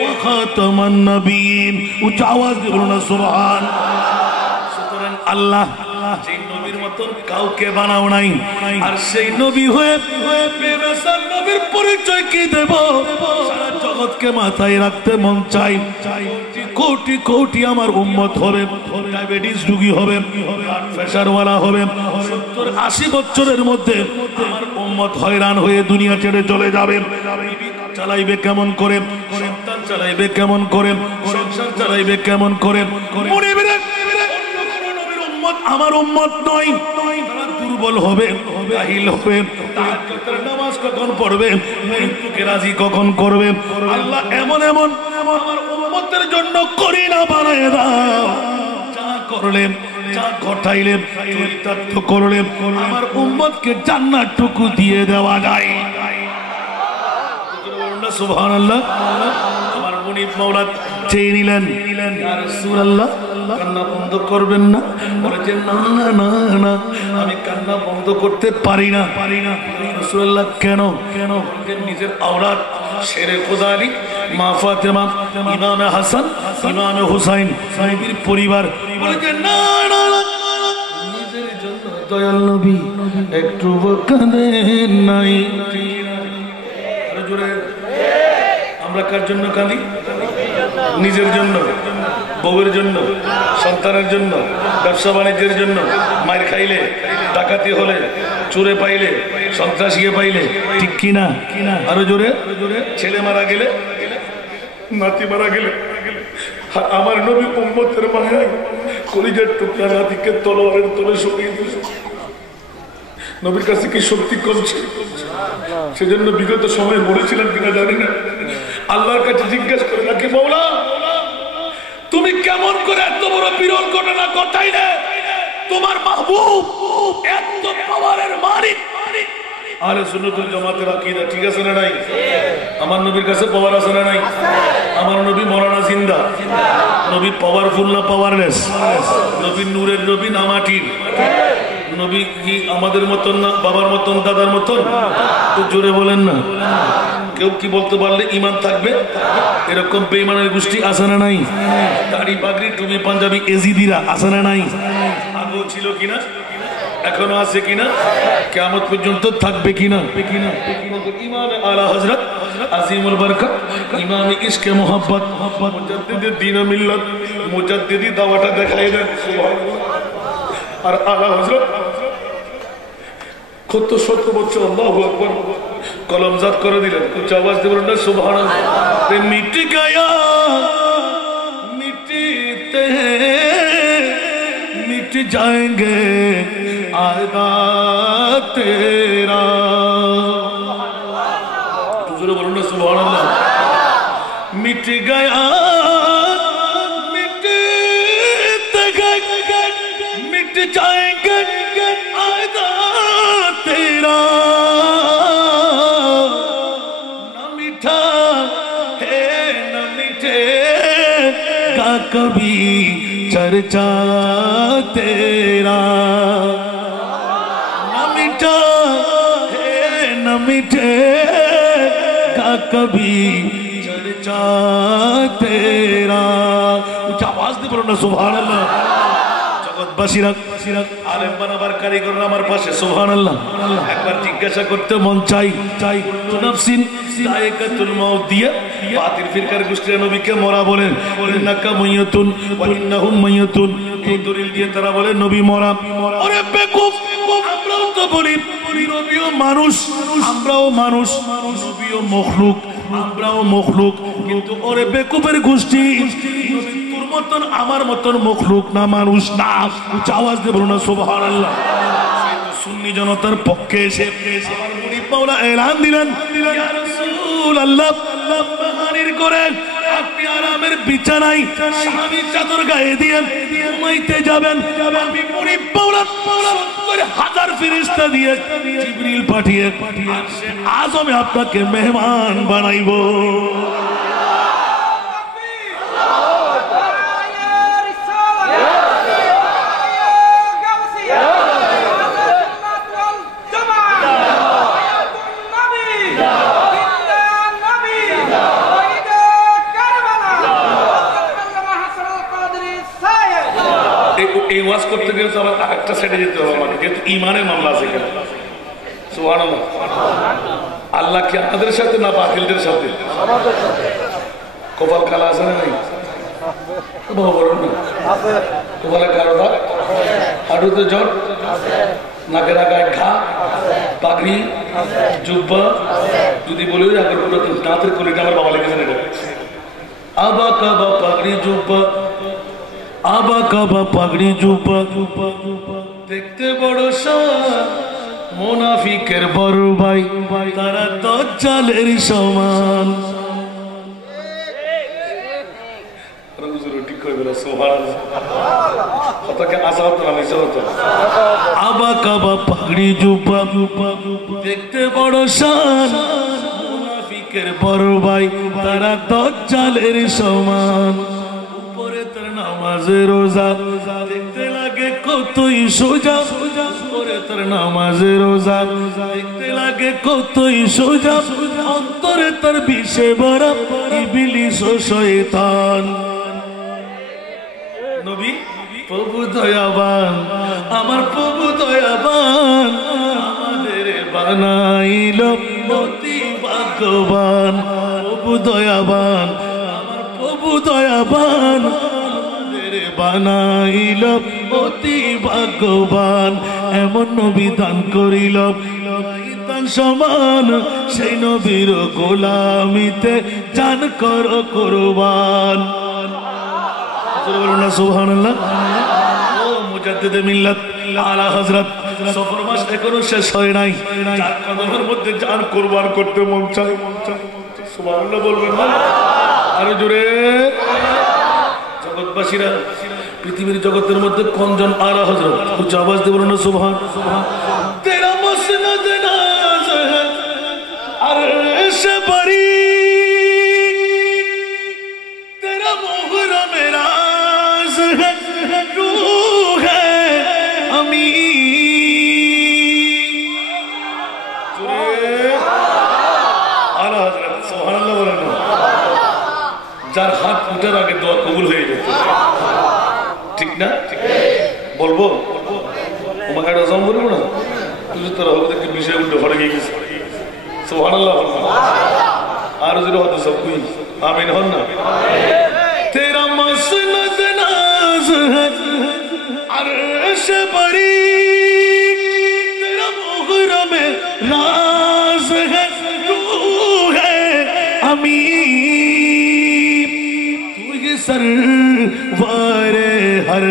ওয়া খাতামান নবিয়্যিন। উচ্চ আওয়াজ দিয়ে বলুন সুবহান। সুতরাং আল্লাহ সেই নবীর মতন কাউকে বানাও নাই, আর সেই নবী হয়ে বেবেসার নবীর পরিচয় কি দেব? সারা জগৎকে মাথায় রাখতে মন চাই। কোটি কোটি আমার উম্মত হবে, ডায়াবেটিস রোগী হবে, ব্লাড প্রেশারওয়ালা হবে, 70-80 বছরের মধ্যে আমার উম্মত হয়রান হয়ে দুনিয়া ছেড়ে চলে যাবে। চালাইবে কেমন করে, সন্তান চালাইবে কেমন করে, সংসার চালাইবে কেমন করে? আমার উম্মত নয়, তারা দুর্বল হবে, জাহিল হবে, তাহাজ্জুদের নামাজ কখন পড়বে, মৃত্যুকে রাজি কখন করবে? আল্লাহ এমন এমন আমার উম্মতের জন্য করি না বানায় দাও। যা করলে, যা ঘটাইলে, চরিতার্থ করলে আমার উম্মতকে জান্নাতটুকু দিয়ে দেওয়া যায়। সুবহানাল্লাহ। আমার মুনিব মাওলা চেয়ে নিলেন, ইয়া রাসূলুল্লাহ কান্না বন্ধ করবেন না? বলেছেন না না না না, আমি কান্না বন্ধ করতে পারি না। রাসূলুল্লাহ কেন? নিজের আওলাদ শেরে খোদা আলী, মা ফাতেমা, ইমামে হাসান, ইমামে হুসাইন, নবীর পরিবার। বলেছেন না না না, নিজের জন্য দয়াল নবী একটু কাঁদেন নাই। আমরা কার জন্য কাঁদি? নিজের জন্য, বউয়ের জন্য, সন্তানের জন্য, ব্যবসা বাণিজ্যের জন্য, মার খাইলে, ডাকাতি হলে, চোরে পাইলে, সন্ত্রাসীকে পাইলে, ঠিক কিনা? আরো জোরে, ছেলে মারা গেলে, নাতি মারা গেলে। আমার নবী উম্মতের মায়ায় কলিজার টুকরা নাতিকে তলোয়ারের তলে সরিয়ে দিল। নবীর কাছে কি শক্তি কমছে? সেজন্য বিগত সময় বলেছিলাম কিনা জানি না, আল্লাহর কাছে জিজ্ঞেস করে নাকি মাওলা তুমি কেমন করে এত বড় বিরল ঘটনা ঘটাইলে? তোমার মাহবুব এত পাওয়ারের মালিক। আহলে সুন্নাত ওয়াল জামাতের আকীদা ঠিক আছে না নাই? আমার নবীর কাছে পাওয়ার আছে না নাই? আমার নবী মরানা জিন্দা। নবী পাওয়ারফুল না পাওয়ারলেস? নবী নূরের নবী না মাটির? নবী কি আমাদের মতন না, বাবার মতন, দাদার মতন? তো জোরে বলেন না। কেউ কি বলতে পারলে ইমান থাকবে? এরকম বেঈমানের গোষ্ঠী আছে না নাই? দাড়ি পাগড়ি টুপি পাঞ্জাবি এজিদিরা আছে না নাই? আগেও ছিল কিনা, এখনো আছে কিনা, কিয়ামত পর্যন্ত থাকবে কিনা? ইমাম আলা হযরত আজিমুল বরকত, ইমাম ইশকে মোহাব্বত, মুজাদ্দিদে দ্বীন ও মিল্লাত, মুজাদ্দিদি দাওয়াটা দেখাই দেন। আর আলা হযরত কত 70 বছর আল্লাহু আকবার কলমজাত করে দিলেন। উচ্চ আওয়াজ দিয়ে বলুন না সুবহানাল্লাহ। মিট গয়া মিটতে मिट जाएंगे आदा तेरा। जरूर बोलो ना सुभान अल्लाह। मिट गया मिट जाएंगे आदा तेरा, न मीठा है न मीठेगा कभी चर्चा तेरा, न मीठा है न मीठेगा कभी चर्चा तेरा। उच्च आवाज दे बोलो ना सुभान अल्लाह। जगतबासीरा आलेम बानाবার কারিগররা আমার পাশে সুবহানাল্লাহ। একবার জিজ্ঞাসা করতে মন চাই নাফসিন যায়কাতুল মাউত দিয়ে বাতিল ফিরকার গোষ্ঠীর নবীকে মরা বলেন, ইন্নাকা মাইয়াতুন ওয়া ইন্নাহুম মাইয়াতুন। এই দলিল দিয়ে তারা বলে নবী মরা। ওরে বেকুফ, আমরাও তো বলি নবীও মানুষ, আমরাও মানুষ, নবীও মখলুক, আমরাও মখলুক। কিন্তু ওরে বেকুফের গোষ্ঠী, তোর মতন আমার মতন মখলুক না, মানুষ না। আওয়াজ দিয়ে বলুন না সুবহানাল্লাহ। সুন্নি জনতার পক্ষে এসে আমার মুরিদ মাওলা এলান দিলেন, ইয়া রাসূলুল্লাহ, মেহরবানি করে আপনি আরামের বিছানায় স্বামী চাদর গায়ে দিয়ে ঘুমাইতে যাবেন। আমি মুরিদ মাওলা 70,000 ফেরেশতা দিয়ে জিবরিল পাঠিয়ে আজ আমি আপনাকে মেহমান বানাইবো। এই ওয়াজ করতে গেলে তো আবার আরেকটা সাইডে যেতে হবে আমাকে, যেহেতু ইমানের মামলা আছে এখানে। সুবহানাল্লাহ। আল্লাহ কি আপনাদের সাথে না বাতিলদের সাথে? কপাল কালা আছে না নাই? কপালে কালো দাগ, হাঁটুতে জ্বর, নাকের আগায় ঘা, পাগড়ি, জুব্বা, যদি বলি দাঁতের কলিটা আমার বাবা লিখেছেন এটা, আবা কাবা পাগড়ি জুব্বা, আবা কাবা পাগড়ি জুব্বা, দেখতে বড় মুনাফিকের বড় ভাই, তারা দাজ্জালের সমান। আবা কাবা পাগড়ি জুব্বা, দেখতে বড় শান, মুনাফিকের বড় ভাই, তারা দাজ্জালের সমান। উপরে তার নামাজে রোজা, দেখতে লাগে কতই সোজা, উপরে তার নামাজে রোজা, দেখতে লাগে কতই সোজা, অন্তরে তার বিষে ভরা ইবলিস ও শয়তান। নবী প্রভু দয়াবান, আমার প্রভু দয়াবান, আমাদের বানাইল অতি ভাগ্যবান। প্রভু দয়াবান, আমার প্রভু দয়াবান, আমাদের বানাইল অতি ভাগ্যবান। এমন নবী দান করিল তান সমান, সেই নবীর গোলামিতে জান করো কুরবান। সুবহানাল্লাহ। ও মুজাদ্দিদে মিল্লাত আলা হযরত, সফর মাস এখনো শেষ হয় নাই, চার কদমের মধ্যে জান কুরবান করতে মন চায়। সুবহানাল্লাহ বলবেন না? আরো জোরে। জগৎবাসীরা, পৃথিবীর জগতের মধ্যে কোনজন আলা হযরত? উচ্চ আওয়াজ দিয়ে বলুন সুবহান। তেরা মসনদ নাজ है अर्श बरी, तेरा मुहर्रम राज है, रूह है अमीर যার হাত উঠার আগে দোয়া কবুল হয়ে যেত, ঠিক না? বলবো তোমাকে একটা জম বলবো না, তুই তোরা হবে দেখি বিষয় উল্টো ঘরে গিয়ে গেছে। সুবহানাল্লাহ। আর যদি হতো সব কুই আমিন হন না। তেরা মসনদ নাজ है अर्श बरी, तेरा मुहर्रम राज है तू है अमीर, तू ही सरवर हर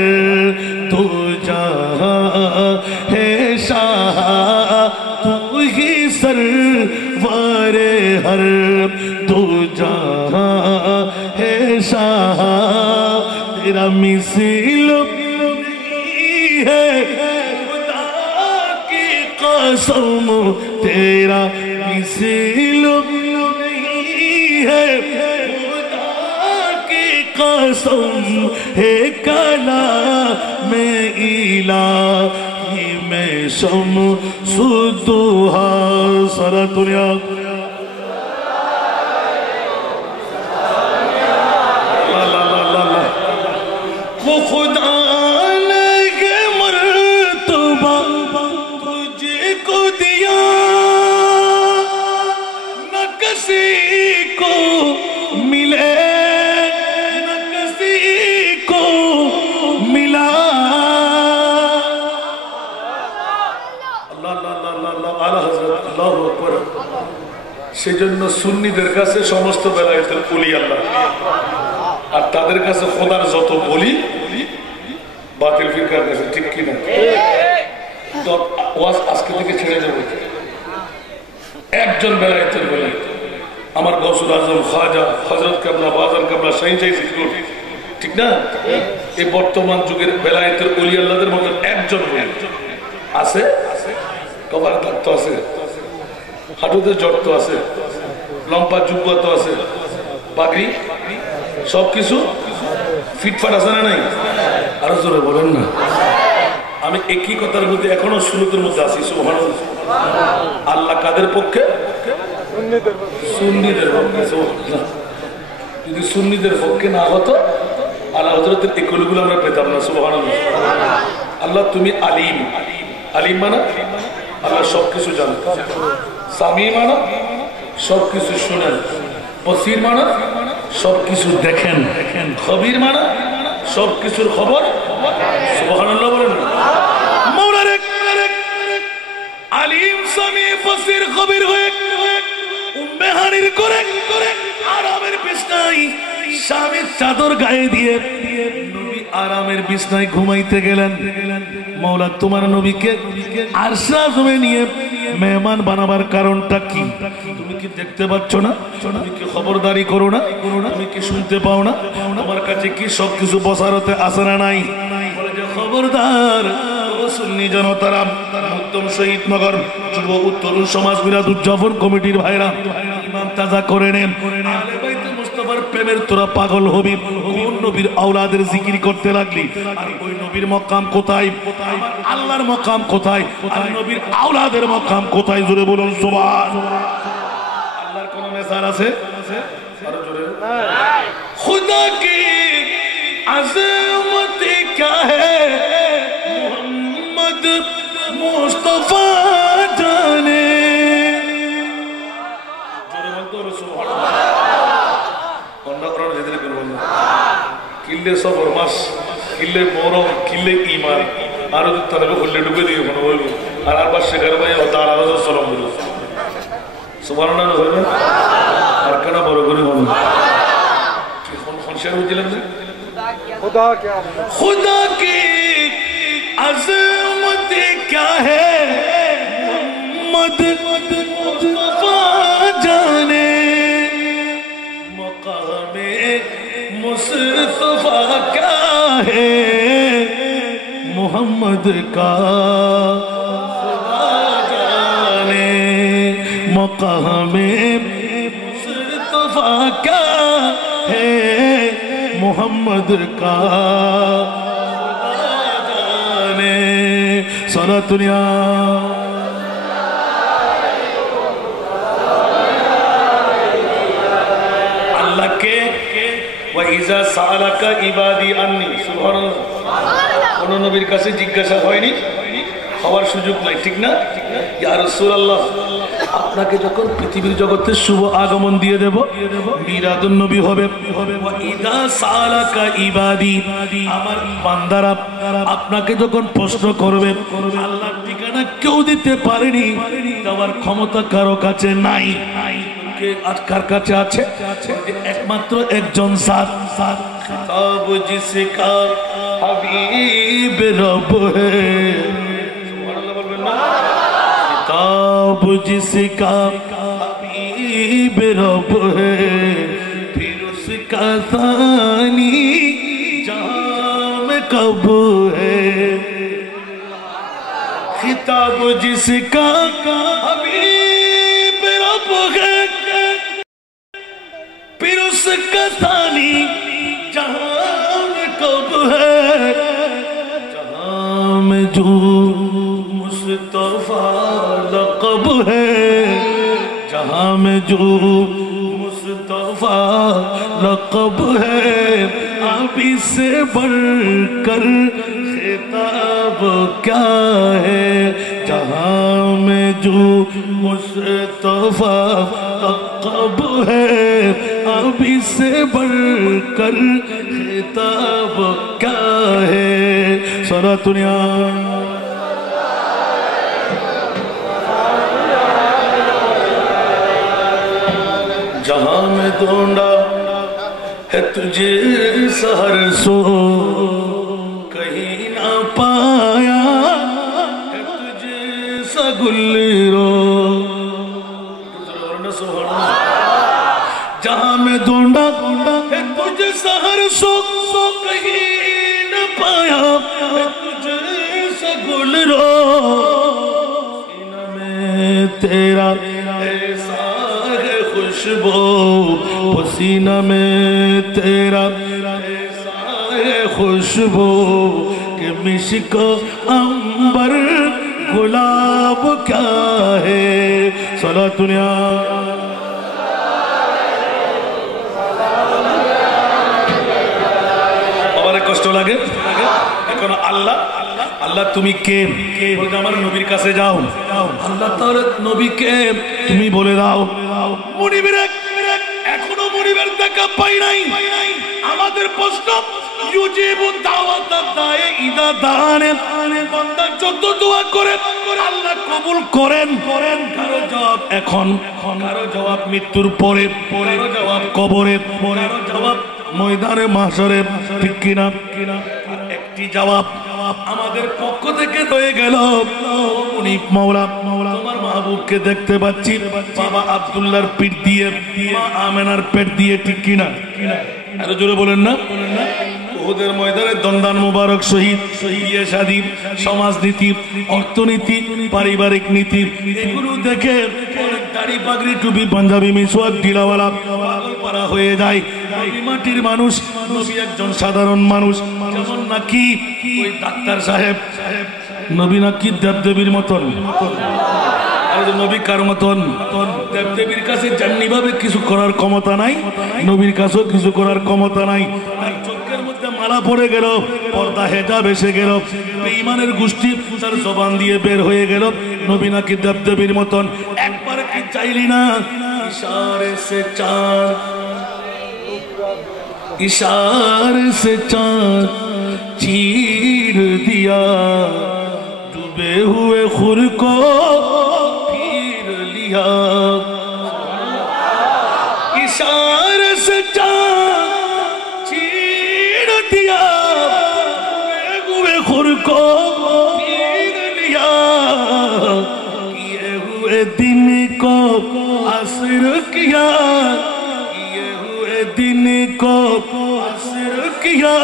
तू जहां है शाह, तू ही सरवर हर तू जहां है शाह, तेरा मिसाल है खुदा की कसम, तेरा मिसाल नहीं है खुदा की कसम, है कलाम इलाही में शम्सुद्दुहा। सारा दुनिया वो खुदा ने ये मर्तबा तुझको दिया, न किसी को मिले न किसी को मिला। अल्लाह अल्लाह अल्लाह अल्लाह आला हजरत अल्लाहु আকবার। সেজন্য সুন্নিদের কাছে সমস্ত বেলায়েতের কুলি আল্লাহ, আর তাদের কাছে খোদার যত বলি বাতিল ফিরকার কাছে, ঠিক কিনা? তো ওয়াজ আজকে থেকে ছেড়ে যাবে। একজন বেলায়েতের বলি আমার গৌসুল আজম খাজা হযরত কাবলা বাজার কাবলা শাহীন সিকুর, ঠিক না? এই বর্তমান যুগের বেলায়েতের ওলি আল্লাহদের মতো একজন আছে। কপালে দাগ তো আছে, হাঁটুতে জট তো আছে, লম্বা জুব্বা তো আছে, পাগড়ি সবকিছু ফিটফাট আছে না নাই? আরো জোরে বলেন না। আমি একই কথার মধ্যে এখনো সুন্নতের মধ্যে আছি। সুবহানাল্লাহ। আল্লাহ কাদের পক্ষে? সুন্নিদের পক্ষে। সুবহানাল্লাহ। যদি সুন্নিদের পক্ষে না হতো আল্লাহ হযরতের এই কলিগুলো আমরা পেতাম না। সুবহানাল্লাহ। আল্লাহ তুমি আলিম, আলিম মানা আল্লাহ সবকিছু জানেন, সামি মানা সবকিছু শুনেন, বসির মানা সবকিছু দেখেন, খবীর মানা সবকিছুর খবর। সুবহানাল্লাহ বলেন। মওলার আলিম সামি বসির খবীর হয়ে উম্মে হানির করে আরামের বিছনায় স্বামীর চাদর গায়ে দিয়ে নবী আরামের বিছনায় ঘুমাইতে গেলেন। মওলা তোমার নবীকে আরশে আযমে নিয়ে মেহমান বানাবার কারণটা কি? তুমি কি দেখতে পাচ্ছ না? তুমি কি খবরদারি করো না? তুমি কি শুনতে পাও না? তোমার কাছে কি সবকিছু বসারতে আসে না নাই? বলে যে খবরদার সুন্নি জনতারা, উত্তম শহীদনগর যুব উত্তরুণ সমাজ বিরাদ উদযাপন কমিটির ভাইরা ইমাম তাজা করে নেন। আহলে বাইতে মুস্তাফার প্রেমের তোরা পাগল হবি। কোন নবীর আওলাদের জিকির করতে লাগলি? আর ওই নবীর মকাম কোথায়? আমার আল্লাহর মকাম কোথায়? আর নবীর আওলাদের মকাম কোথায়? জোরে বলুন সুবহান। আল্লাহর কোন মেসাল আছে? আরো জোরে। খুদা কি আযমত क्या है मोहम्मद मुस्तफा जाने। किल्ले सबर मास, किल्ले मोरम, किल्ले ईमान, আর তাহলে বললে ঢুকে দিয়ে কোনো বলবো আর আবার শেখার ভাই তার আওয়াজ সালাম বলবো। সুবহানাল্লাহ বলবেন আর কেন বড় করে বলুন। কি কোন শের বুঝলেন না? खुदा की अज़मत क्या है मोहम्मद मुस्तफा जाने, मकामे मुस्तफा क्या है मोहम्मद का खुदा जाने, मकामे मुस्तफा क्या है मोहम्मद का जाने। सारा दुनिया अल्लाह के ওয়া ইজা সাআলাকা ইবাদি আন্নি, সুবহানাল্লাহ। কোন নবীর কাছে জিজ্ঞাসা হয়নি, হওয়ার সুযোগ নাই, ঠিক না? ইয়া রাসূলুল্লাহ, আপনাকে যখন পৃথিবীর জগতে শুভ আগমন দিয়ে দেব, মিলাদুন নবী হবে। ওয়া ইজা সাআলাকা ইবাদি, আমার বান্দারা আপনাকে যখন প্রশ্ন করবে, আল্লাহর ঠিকানা কেউ দিতে পারেনি, দেওয়ার ক্ষমতা কারো কাছে নাই। কার কাছে আছে? একমাত্র একজন জাত। কিতাব জিসকা হাবিব রব হে, সুবহানাল্লাহ বলবেন না? किताब जिसका हबीब रब है, फिर उसका सानी जहां में कब है। किताब जिसका हबीब रब है, फिर उसका सानी जहां में कब है। जहां में जो मुस्तफा लक़ब है, जहां में जो मुस्तफा लक़ब है, अब इससे बढ़कर खिताब क्या है। जहां में जो मुस्तफा लक़ब है, अब इससे बढ़कर खिताब क्या है। सारा दुनिया जहां में ढूंढा है तुझे सहर सो, कहीं ना पाया है तुझे सगुल्लो। जहां में ढूंढा है तुझे सहर सो, कहीं न पाया है तुझे सगुल्लो। सीना में तेरा खुशबू, पसीना में तेरा ऐसा है खुशबू कि मिश्क अंबर गुलाब क्या है। सारा दुनिया আমার কষ্ট লাগে এখন। আল্লাহ আল্লাহ তুমি কে? বলে আমার নবীর কাছে যাও। আল্লাহ তাআলা নবীকে তুমি বলে দাও। এখনো মুনিবের দেখা পাই নাই। আমাদের প্রশ্ন, ইউজিবু দাওয়াতাদ দাঈ ইযা দাআনে, বান্দা যত দোয়া করে আল্লাহ কবুল করেন। কারো জবাব এখন, কারো জবাব মৃত্যুর পরে, কারো জবাব কবরে, কারো জবাব ময়দানে মাহশরে, ঠিক কিনা? একটি জবাব আমাদের পক্ষ থেকে রয়ে গেল। মুনিব মাওলা, তোমার মাহবুবকে দেখতে পাচ্ছি বাবা আব্দুল্লাহর পিঠ দিয়ে, মা আমেনার পেট দিয়ে, ঠিক কিনা? আরো জোরে বলেন না? উহুদের ময়দানে দন্দান মুবারক, শহীদ, বিয়ে শাদী, সমাজনীতি, অর্থনীতি, পারিবারিক নীতি, এগুলো দেখে দাড়ি পাগড়ি টুপি পাঞ্জাবি মিসওয়াক ঢিলাওয়ালা পাগল পারা হয়ে যায়। নবী মাটির মানুষ, নবী একজন সাধারণ মানুষ। যেমন নাকি ওই ডাক্তার সাহেব, নবী নাকি দেবদেবীর মতন। নবী কার মতন? দেবদেবীর কাছে যেমনি ভাবে কিছু করার ক্ষমতা নাই, নবীর কাছেও কিছু করার ক্ষমতা নাই। চোখের মধ্যে মালা পড়ে গেল, পর্দা হেজাব এসে গেল, বেঈমানের গোষ্ঠী তার জবান দিয়ে বের হয়ে গেল, নবী নাকি দেবদেবীর মতন। একবার কি চাইলি না? ইশারে সে চাঁদ, इशारे से चांद चीर दिया, डूबे हुए खुर को फिर लिया। इशारे से चांद चीर दिया, डूबे हुए खुर को फिर लिया। किए हुए दिन को असर किया, दिन को असर किया।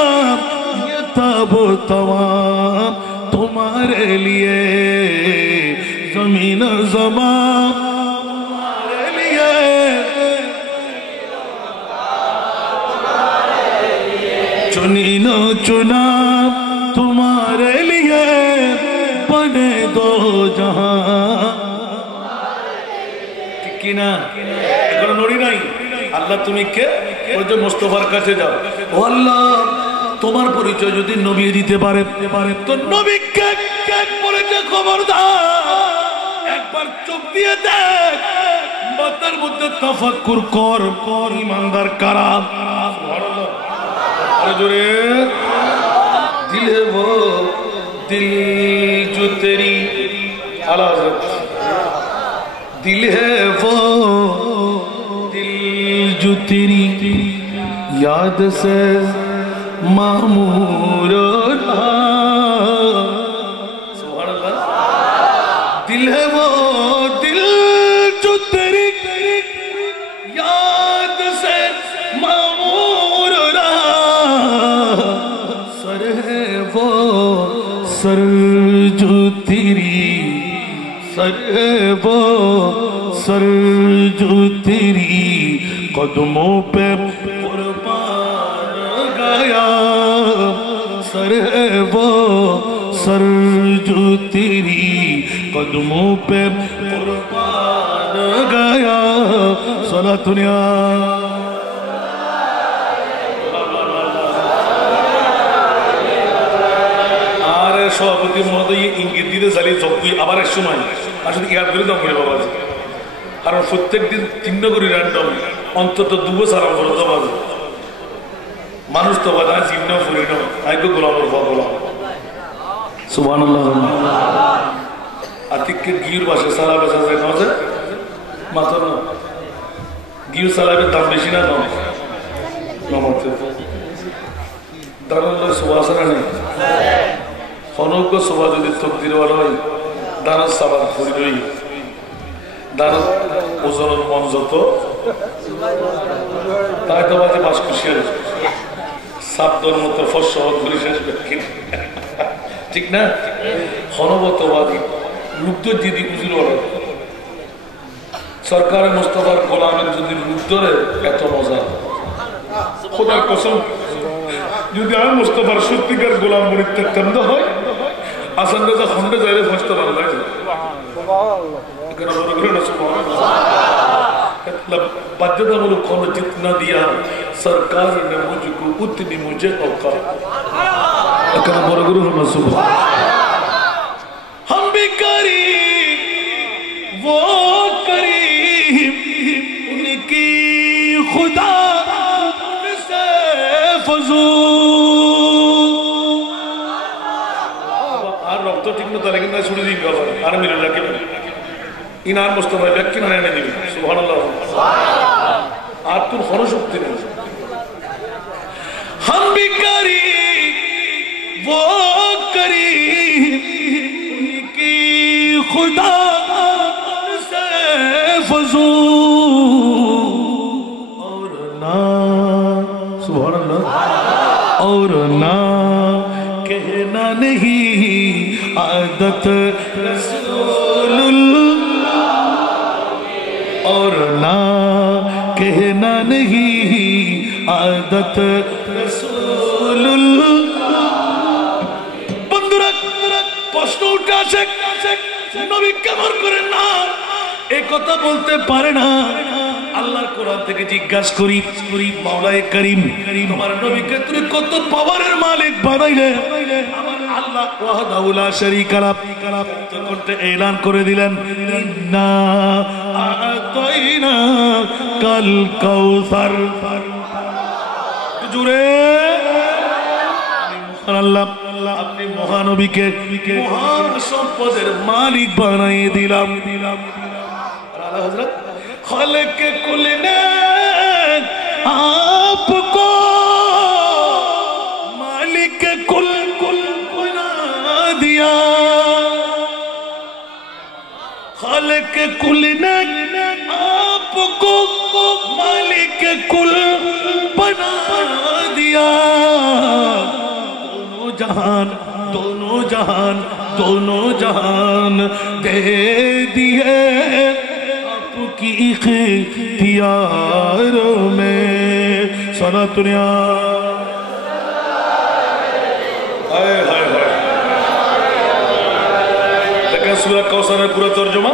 ये तब तमाम तुम्हारे लिए, जमीन ज़मान तुम्हारे लिए, चुनी न चुना तुम्हारे लिए, बने दो जहां। ঠিক কিনা? এখনো নড়ি নাই। আল্লাহ তুমি কে? ওই যে মুস্তাফার কাছে যাও, ও আল্লাহ তোমার পরিচয় যদি নবী দিতে পারে তো নবী কে বলেছে খবরদার একবার চোখ দিয়ে দেখ, মাথার মধ্যে তাফাক্কুর কর ইমানদার কারা। সুবহানাল্লাহ, আরে জোরে। दिल है वो दिल जो तेरी आला हज़रत, दिल है वो दिल जो तेरी याद से मामूर रहा। सुभान अल्लाह, दिल है वो दिल जो तेरी याद से मामूर रहा, सर है वो सर जो तेरी, सर है वो सर जो तेरी कदमों पे कुर्बान गया, सर है वो सर जो तेरी कदमों पे कुर्बान गया। सला दुनिया সভাপতি মহোদয় ইঙ্গিত দিতে চালিয়ে চক্কি আবার এক সময় আসলে ইয়াদ করে দাম করে বাবা, কারণ প্রত্যেক দিন 3 করে র্যান্ডম অন্তত 2 বছর আরাম করে দেওয়া মানুষ তো বাধা চিহ্ন ফুরি না আইকো গোলামের গোলাম। সুবহানাল্লাহ। আতিককে গির বাসে সালা বেচা যায় না যে মাত্র না গির সালাবের দাম বেশি না কম কমাতে দারুণ সুবাসনা নেই অনজ্ঞ সভা যদি তকদির হয় দানত সাবান ফুরি রই দানত ওজনের মন যত তাই তো বাজে 5 খুশিয়ার সাবদর মতো ফসল ঘুরে শেষ ঠিক না। হনবতবাদী লুপ্ত দিদি উজুর বলে সরকারের মোস্তফার গোলামের যদি লুপ ধরে এত মজা খোদার কসম। যদি আমি মোস্তফার সত্যিকার গোলাম মরিদ থাকতাম তো হয় আসান রাজা খন্ডে যাইলে ফসতে ভালো লাগে বাধ্যতামূলক খন্ড জিतना दिया सरकार ने मुझको उतनी मुझे औकात। हम भी करी वो करी उनकी खुदा से फजूल আর রক্ত ঠিক না তাহলে কিন্তু ছুড়ে দিবি আবার আর মিলে রাখি ইনার মুস্তাফা ব্যক্তি না এনে দিবি। সুবহানাল্লাহ। আর তোর হরশক্তি নেই। हम भी करी वो करी उनकी खुदा से फजूल और ना सुभान अल्लाह और ना कहना नहीं आदत रसूलुल्लाह और ना कहना नहीं आदत বন্ধুরা প্রশ্ন উঠে আসে নবী কেমন করে না এই কথা বলতে পারে না। আল্লাহর কোরআন থেকে জিজ্ঞাসা করি মাওলায়ে করিম তোমার নবীকে তুমি কত পাওয়ারের মালিক বানাইলে? আমার আল্লাহ ওয়াহদাহু লা শারীকা লাহু করতে এলান করে দিলেন ইন্না আতাইনা কাল কাউসার। জুড়ে আল্লাহ আপনি মহানবীকে মহান সম্পদের মালিক বানিয়ে দিলাম। হযরত খালিক কুল ने आपको मालिक कुल बना दिया। खालिक कुल ने आपको मालिक कुल बना दिया। दोनों जहान दे दिए आपकी इख्तियारों में। सारा दुनिया हाय हाय हाय। लेकिन सूरह कौसर में पूरा तर्जुमा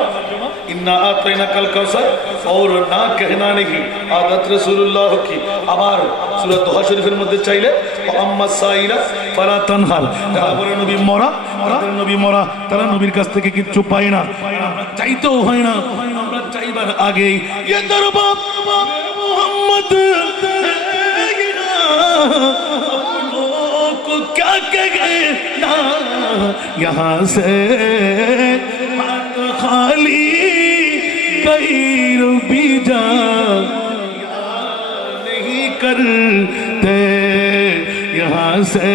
इन्ना आतैनाकल कौसर और ना कहना नहीं आदत रसूलुल्लाह की আবার সূরা দোহা শরীফের মধ্যে চাইলে আম্মা সাইলা ফালা তানহার যারা বলে নবী মরা আমাদের নবী মরা তারা নবীর কাছ থেকে কিচ্ছু পায় না আমরা চাইতেও হয় না আমরা চাইবার আগেই ইয়া দরবাব মোহাম্মদ को क्या कहे ना यहाँ से हाथ खाली कहीं भी जा नहीं करते यहाँ से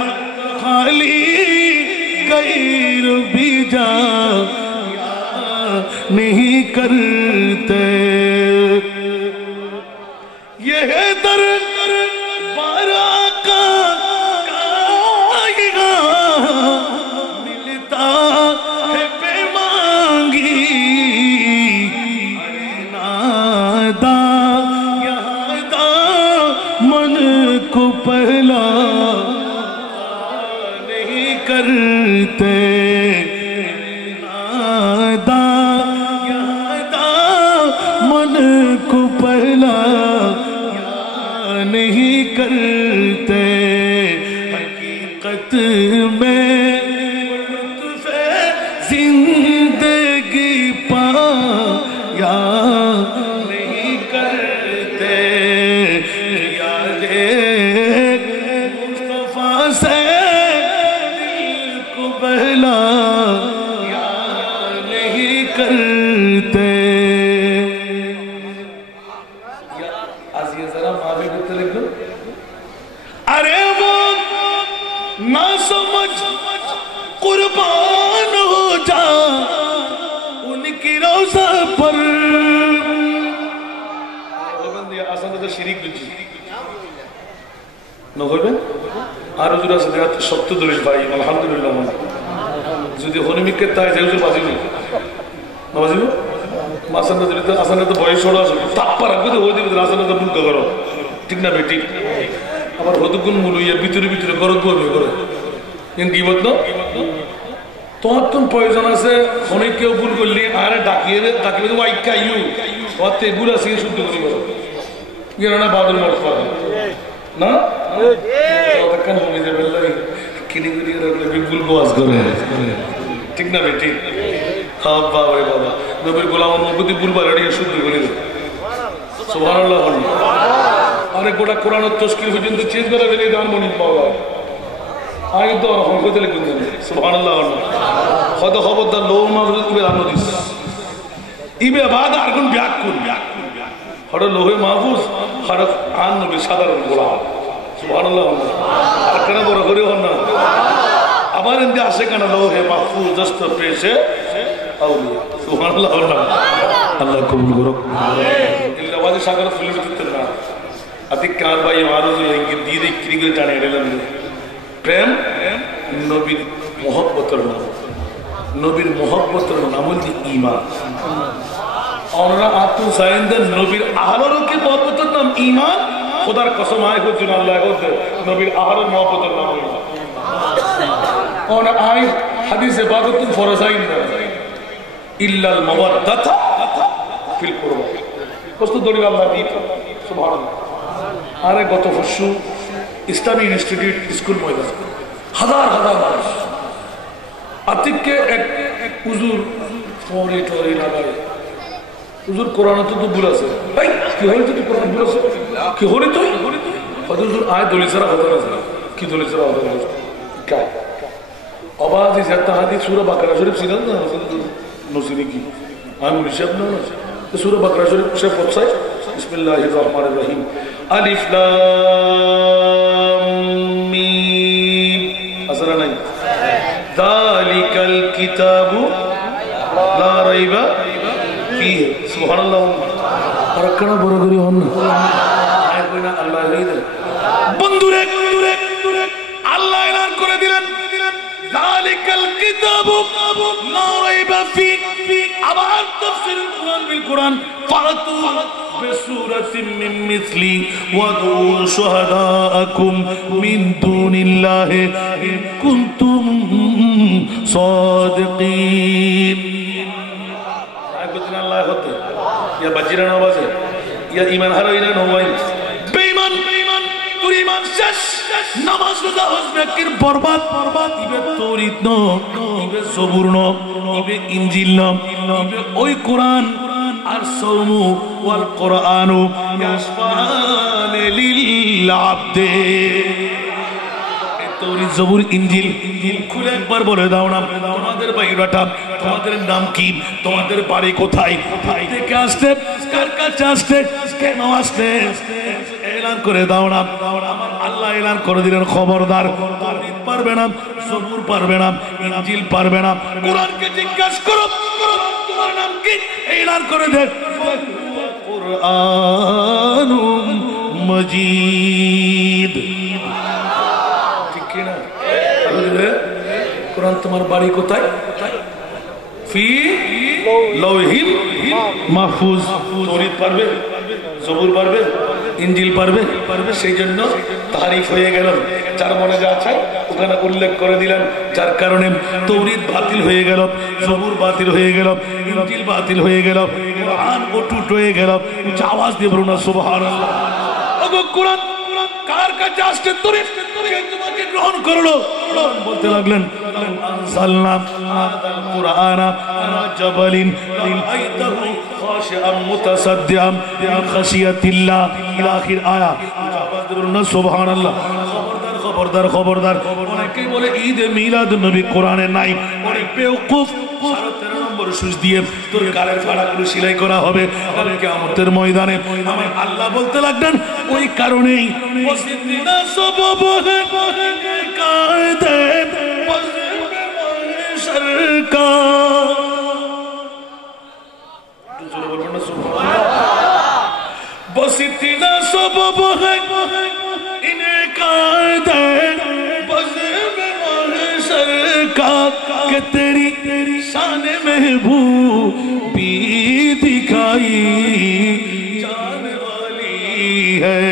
हाथ खाली कहीं भी जा नहीं करते ये है दर मिलता है बेमांगी नादा यहाँ दा मन को पहला नहीं करते नादा यहाँ दा मन को पहला नहीं करते हकीकत में जिंदगी पाया नहीं करते याद मुस्तफा से दिल को बहला नहीं करते आज ये जरा माफी करते लिख दो अरे वो ना समझ कुर्बान हो जा उनकी रोज़ा पर आसान तो शिरिक बुझी न होइबेन আর হুজুর আছে দেখাতে সত্য দলিল ভাই আলহামদুলিল্লাহ যদি হনিমিককে তাই যে হুজুর বাজিব না বাজিব মাসানা দিলে তো আসানে তো বয়স ছোট আছে তাপ্পা রাখবে তো ওই দিবে আসানে তো মুখ করো ঠিক না বেটি আবার হদগুন মুলুইয়া ভিতরে ভিতরে গরদ বলবে করে কিন্তু কি বলতো তোমার তো প্রয়োজন আছে অনেক কেউ ভুল করলি আরে ডাকিয়ে ওয়াইকা ইউ তোমার ভুল আছে শুদ্ধ করি বলো গেল না বাদুর মত পাবে না কেন বলে যাবে কিনে ভুল বাজ করে ঠিক না বেটি হ্যাঁ বাবা রে বাবা নবীর গোলাম নবী ভুল বাড়ি শুদ্ধ করি সুবহানাল্লাহ আরে গোটা কোরআন তশকিল পর্যন্ত চেঞ্জ করা গেলে দান মনি পাওয়া আই তো হকতে লিখুন সুবহানাল্লাহ কত খবরদার লো মাহফুজ ইবে আনোদিস ইবে বাদ আর কোন ব্যাক কোন হড় লোহে মাহফুজ হড় আন নবী সাধারণ গোলাম সুবহানাল্লাহ আর কেন বড় করে হন না আবার ইন্দে আসে কেন লোহে মাহফুজ দস্ত পেশে আউলিয়া সুবহানাল্লাহ আল্লাহ কবুল করুক আমিন ইল্লাবাদ সাগর ফুলি দিতে না আতিক কার ভাই মারুজ ইনকে দিদি কিরিগে জানে এলেন প্রেম নবীর মোহব্বতের নাম নবীর মোহব্বতের নাম হচ্ছে ঈমান আমরা আত্ম সায়েন্দের নবীর আহলের কি মোহব্বতের নাম ঈমান খোদার কসম আয় হুজুর আল্লাহ কইতে নবীর আহলের মোহব্বতের নাম ঈমান और आय হাদিস ইবাদত ফরজাইন ইল্লাল মাওয়াদ্দাতা ফিল কুরবা কষ্ট দলিল আল্লাহ দিত সুবহানাল্লাহ আরে গত বর্ষ ইসলামী ইনস্টিটিউট স্কুল ময়দান হাজার হাজার মানুষ আতিককে এক হুজুর ফরি টরি লাগায় হুজুর কোরআন তো ভুল আছে ভাই কি হইছে তো কোরআন ভুল আছে কি হরি তো হুজুর আয় দলিল ছাড়া কথা না কি দলিল ছাড়া কথা না কা আওয়াজ যেটা হাদিস সূরা বাকারা শরীফ ছিলেন না নসিরি কি আমি হিসাব না সূরা বাকারা শরীফ সে পড়ছে বিসমিল্লাহির রহমানির রহিম আলিফ লাম মিম আসরা নাই যালিকাল কিতাবু লা রাইবা ফিহি সুবহানাল্লাহ আরকানা বড় করে হন আয় কইনা আল্লাহ হইল বন্ধুরে আল্লাহ এলান করে দিলেন যালিকাল কিতাবু লা রাইবা ফিহি আবার তাফসীরুল কুরআন বিল কুরআন ফাতু বিসূরাতিন মিন মিসলি ওয়াদু শুহাদাআকুম মিন দুনিল্লাহি ইন কুনতুম সাদিকিন বাজিরা না বাজে ইয়া ইমান হারাই না নয় বেঈমান তোর ইমান শেষ নামাজ রোজা হজ ব্যক্তির বরবাদ ইবে তৌরিত ন ইবে জবুর ন ইবে ইনজিল ন ইবে ওই কোরআন আর সাওমু ওয়াল কোরআনু ইয়াসফান লিল আবদে তৌরিত জবুর ইনজিল খুলে একবার বলে দাও না তোমাদের বায়োডাটা তোমাদের নাম কি তোমাদের বাড়ি কোথায় থেকে আসতে কার কাছে আসতে কেন আসতে এলান করে দাও না আমার আল্লাহ এলান করে দিলেন খবরদার তৌরিত পারবে না জবুর পারবে না ইনজিল পারবে না কোরআনকে জিজ্ঞাসা করো তোমার নাম কি এলান করে দে কুরআনুম মাজিদ ঠিক কি না কোরআন তোমার বাড়ি কোথায় ফি লাওহিল মাহফুজ তৌরিত পারবে জবুর পারবে ইনজিল পারবে সেই জন্য তারিফ হয়ে গেল যার মনে যা চাই ওখানে উল্লেখ করে দিলেন যার কারণে তৌরিত বাতিল হয়ে গেল জবুর বাতিল হয়ে গেল ইনজিল বাতিল হয়ে গেল কোরআন অটুট হয়ে গেল আওয়াজ দিয়ে বলুন না সুবহানাল্লাহ ওগো কোরআন কার কাছে আসছে তৌরিত তোমাকে গ্রহণ করলো বলতে লাগলেন আনজালনা হাদাল কুরআনা আলা জাবালিন রাআইতাহু খাশিআম মুতাসাদ্দিআম মিন খাশিয়াতিল্লাহ ইলা আখির আয়া না সুবহানাল্লাহ খবরদার খবরদার অনেকেই বলে ঈদে মিলাদ নবী কোরআনে নাই অনেক বেওকুফ 13 নম্বর সুজ দিয়ে তোর গালের ফাড়াগুলো সেলাই করা হবে কাল কিয়ামতের ময়দানে আমার আল্লাহ বলতে লাগলেন ওই কারণেই ওয়াসিদিনা সবব কায়দে সরকার জোরে বলবেন না সুবহানাল্লাহ ওয়াসিদিনা সবব ইনে কায়দে सरकार के तेरी शान महबूबी दिखाई जाने वाली है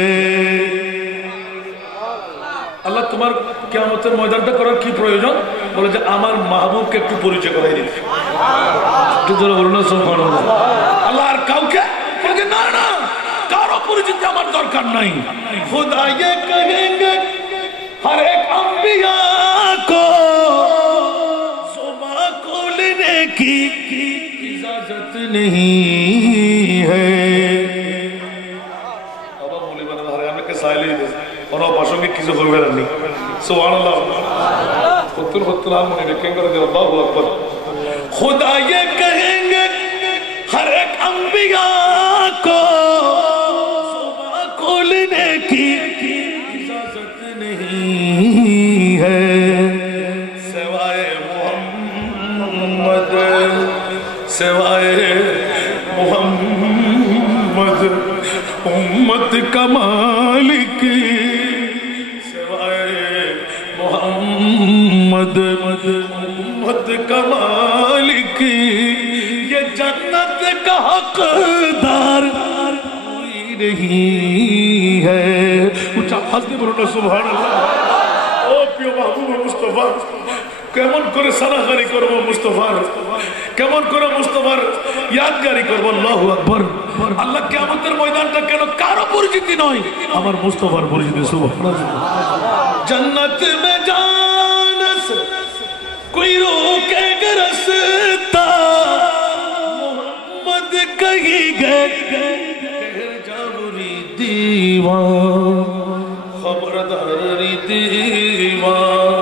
আল্লাহ তোমার কিয়ামতের ময়দানটা করার কি প্রয়োজন বলে যে আমার মাহবুবকে একটু পরিচয় করাই দিতে একটু ধরে বলুন না সুবহানাল্লাহ আল্লাহ আর কাউকে বলে না না কারো পরিচিতি আমার দরকার নাই खुदा ये कहेंगे हर एक अंबिया को जुबा खोलने की इजाजत नहीं है अब बोले बना हरे हमें के साइले दे और भाषण के किसी बोल रहा नहीं सुभान अल्लाह खुद हम ने देखेंगे तो अल्लाहू अकबर खुदा ये कहेंगे हर एक अंबिया को जुबा खोलने की इजाजत नहीं है सिवाय मोहम्मद उम्मत का मालिक सिवाय मोहम्मद उम्मत का मालिक ये जन्नत का हकदार कोई नहीं है कुछ हंसते बोलो सुभान अल्लाह ओ प्रिय महबूब मुस्तफा কেমন করে সানাগারি করব মুস্তাফার কেমন করে মুস্তাফার ইয়াদগারি করব আল্লাহু আকবার আল্লাহ কিয়ামতের ময়দানটা কেন কারো পরিচিতি নয় আমার মুস্তাফার পরিচিতি সুবহানাল্লাহ জান্নাত মে জানস कोई रोकेगा रास्ता मोहम्मद कहीं गए जाबरी दीवान खबरदार दीवान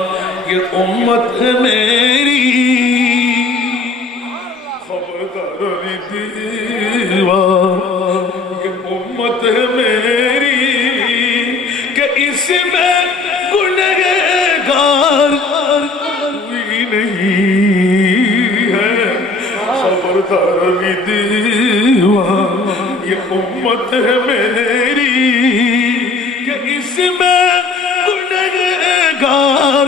ये उम्मत है मेरी खबरदार दीवान ये उम्मत है मेरी कि इसमें गुनहगार कोई नहीं है खबरदार दीवान ये उम्मत है मेरी कि इसमें गुनहगार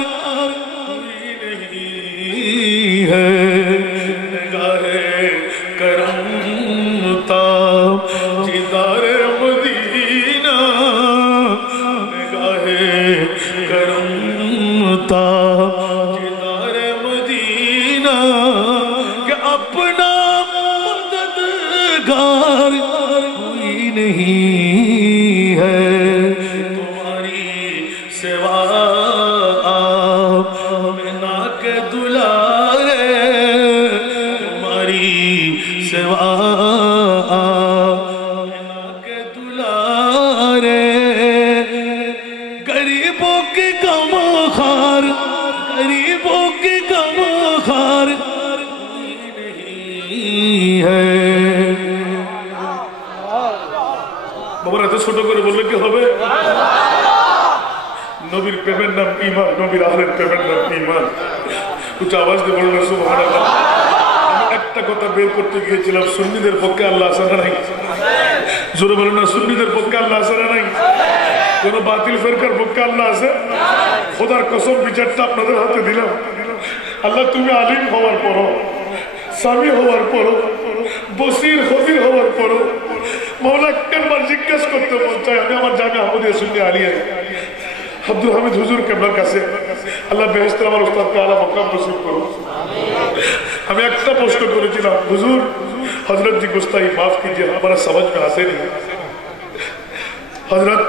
अपना मददगार नहीं है तुम्हारी सेवा ना के दुलारे तुम्हारी सेवा ना के दुलारे गरीबों के गमखार गरीबों के गमखार नहीं है। বাবার এত ছোট করে বললে কি হবে? নবীর প্রেমের নাম ঈমান, নবীর আহলের প্রেমের নাম ঈমান। উচ্চ আওয়াজ দিয়ে বললেন সুবহানাল্লাহ। আমি একটা কথা বের করতে গিয়েছিলাম, সুন্নিদের পক্ষে আল্লাহ আছে না নাই? জোরে বলেন না, সুন্নিদের পক্ষে আল্লাহ আছে না নাই? কোন বাতিল ফেরকার পক্ষে আল্লাহ আছে? খোদার কসম বিচারটা আপনাদের হাতে দিলাম। আল্লাহ তুমি আলিম হওয়ার পরও, স্বামী হওয়ার পরও, বসির খদির হওয়ার পরও মৌলা একবার জিজ্ঞেস করতে মন চায়, আমি আমার জামে আহমদিয়া সুন্নি আলিয়া আব্দুল হামিদ হুজুর কেবলার কাছে আল্লাহ বেহেশতে আমার উস্তাদকে আলা মকাম নসিব করুন। আমি একটা প্রশ্ন করেছিলাম, হুজুর হযরত জি গুস্তাখি মাফ कीजिए हमारा समझ में आते नहीं हजरत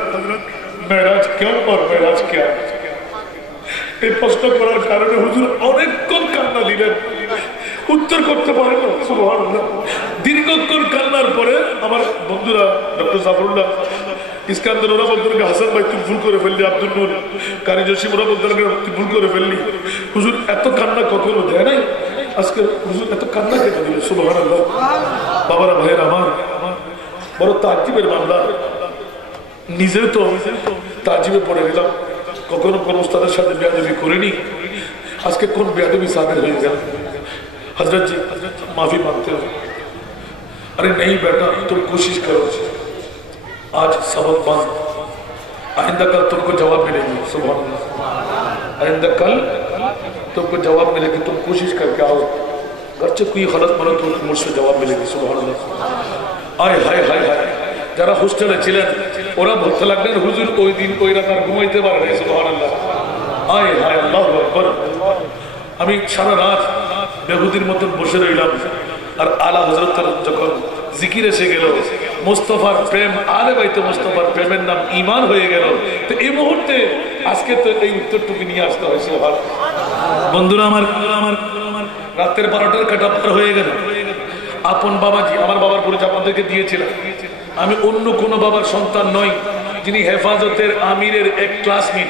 मेराज क्यों और मेराज क्या? এই প্রশ্ন করার কারণে হুজুর অনেকক্ষণ কান্না দিলেন, উত্তর করতে পারেন না। সুবহানাল্লাহ। দীর্ঘক্ষণ কান্নার পরে আমার বন্ধুরা ডক্টর জাফরুল্লাহ ইস্কান্দার ওরা বলতেন হাসান ভাই তুই ভুল করে ফেললি, আব্দুল নূর কারি জসিম ওরা বলতেন তুই ভুল করে ফেললি। হুজুর এত কান্না কখনো দেয় নাই, আজকে হুজুর এত কান্না কেন দিল? সুবহানাল্লাহ। বাবারা ভাইয়ের আমার বড় তাজ্জুবের মামলা, নিজেও তো তাজ্জুবে পড়ে গেলাম। কখনো কোন উস্তাদের সাথে বেয়াদবি করিনি, আজকে কোন বেয়াদবি সাদের হয়ে গেল। हजरत जी माफी मांगते हो? अरे नहीं बेटा तुम कोशिश करो, आज सबक बंद, आइंदा कल तुमको जवाब मिलेगी। सुभान अल्लाह। आइंदा कल तुमको जवाब मिलेगी, तुम कोशिश करके आओ, घर से कोई गलत बोलो तो मुझसे जवाब मिलेगी। सुभान अल्लाह। आय हाय हाय हाय যারা হোস্টেলে ছিলেন ওরা বলতে লাগলেন হুজুর ওই দিন ওই রাত আর ঘুমাইতে পারে না। সুবহানাল্লাহ। আয় হায় আল্লাহু আকবার। আমি সারা রাত বেহুদির মতন বসে রইলাম, আর আলা হযরত যখন জিকির এসে গেল, মুস্তাফার প্রেম, আলে বাইতে মুস্তাফার প্রেমের নাম ঈমান হয়ে গেল, তো এই মুহূর্তে আজকে তো এই উত্তরটুকু নিয়ে আসতে হয়েছে। বন্ধুরা আমার রাতের 12টার কাটা পার হয়ে গেল। আপন বাবাজি, আমার বাবার পরিচয় আপনাদেরকে দিয়েছিলাম। আমি অন্য কোন বাবার সন্তান নই, যিনি হেফাজতের আমিরের এক ক্লাসমেট,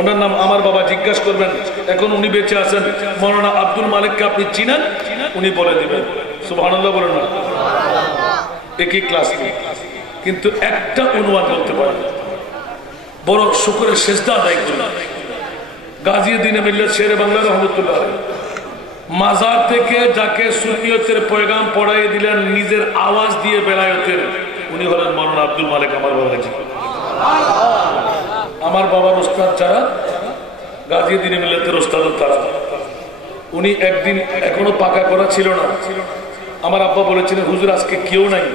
ওনার নাম আমার বাবা। জিজ্ঞাসা করবেন, এখন উনি বেঁচে আছেন, মৌলানা আব্দুল মালিককে আপনি চিনেন? উনি বলে দিবেন। সুবহানাল্লাহ বলেন না? একই ক্লাসমেট, কিন্তু একটা অনুমান বলতে পারেন। বড় শুকরের সেজদা আদায় করলেন গাজীউদ্দিন মিল্লাত শেরে বাংলা রহমতুল্লাহ আলাইহি। মাজার থেকে যাকে সুন্নিয়তের পয়গাম পড়াই দিলেন নিজের আওয়াজ দিয়ে বেলায়েতের, উনি হলেন মৌলানা আব্দুল মালিক আমার বাবাজি। আমার বাবার ওস্তাদ যারা গাজীউদ্দিন মিল্লাতের ওস্তাদ তারা, উনি একদিন এখনো পাকা করা ছিল না, আমার আব্বা বলেছিলেন হুজুর আজকে কেউ নাই,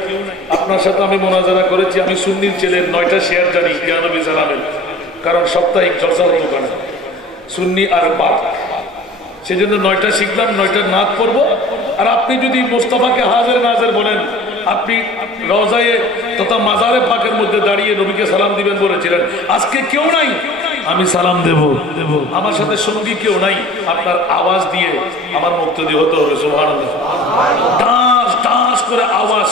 আপনার সাথে আমি মোনাজারা করেছি, আমি সুন্নির ছেলের 9টা শেয়ার জানি ইয়া নবী সালামের, কারণ সাপ্তাহিক জলসা হতো ওখানে সুন্নি আর পাক, সেজন্য 9টা শিখলাম, 9টার নাত পড়বো। আর আপনি যদি মুস্তাফাকে হাজির নাজির বলেন, আপনি রওজায়ে তথা মাজারে পাকের মধ্যে দাঁড়িয়ে নবীকে সালাম দিবেন বলেছিলেন, আজকে কেউ নাই, আমি সালাম দেব, আমার সাথে সঙ্গী কেউ নাই, আপনার আওয়াজ দিয়ে আমার মুক্তি হতে হবে। সুবহানাল্লাহ। দাস দাস করে আওয়াজ,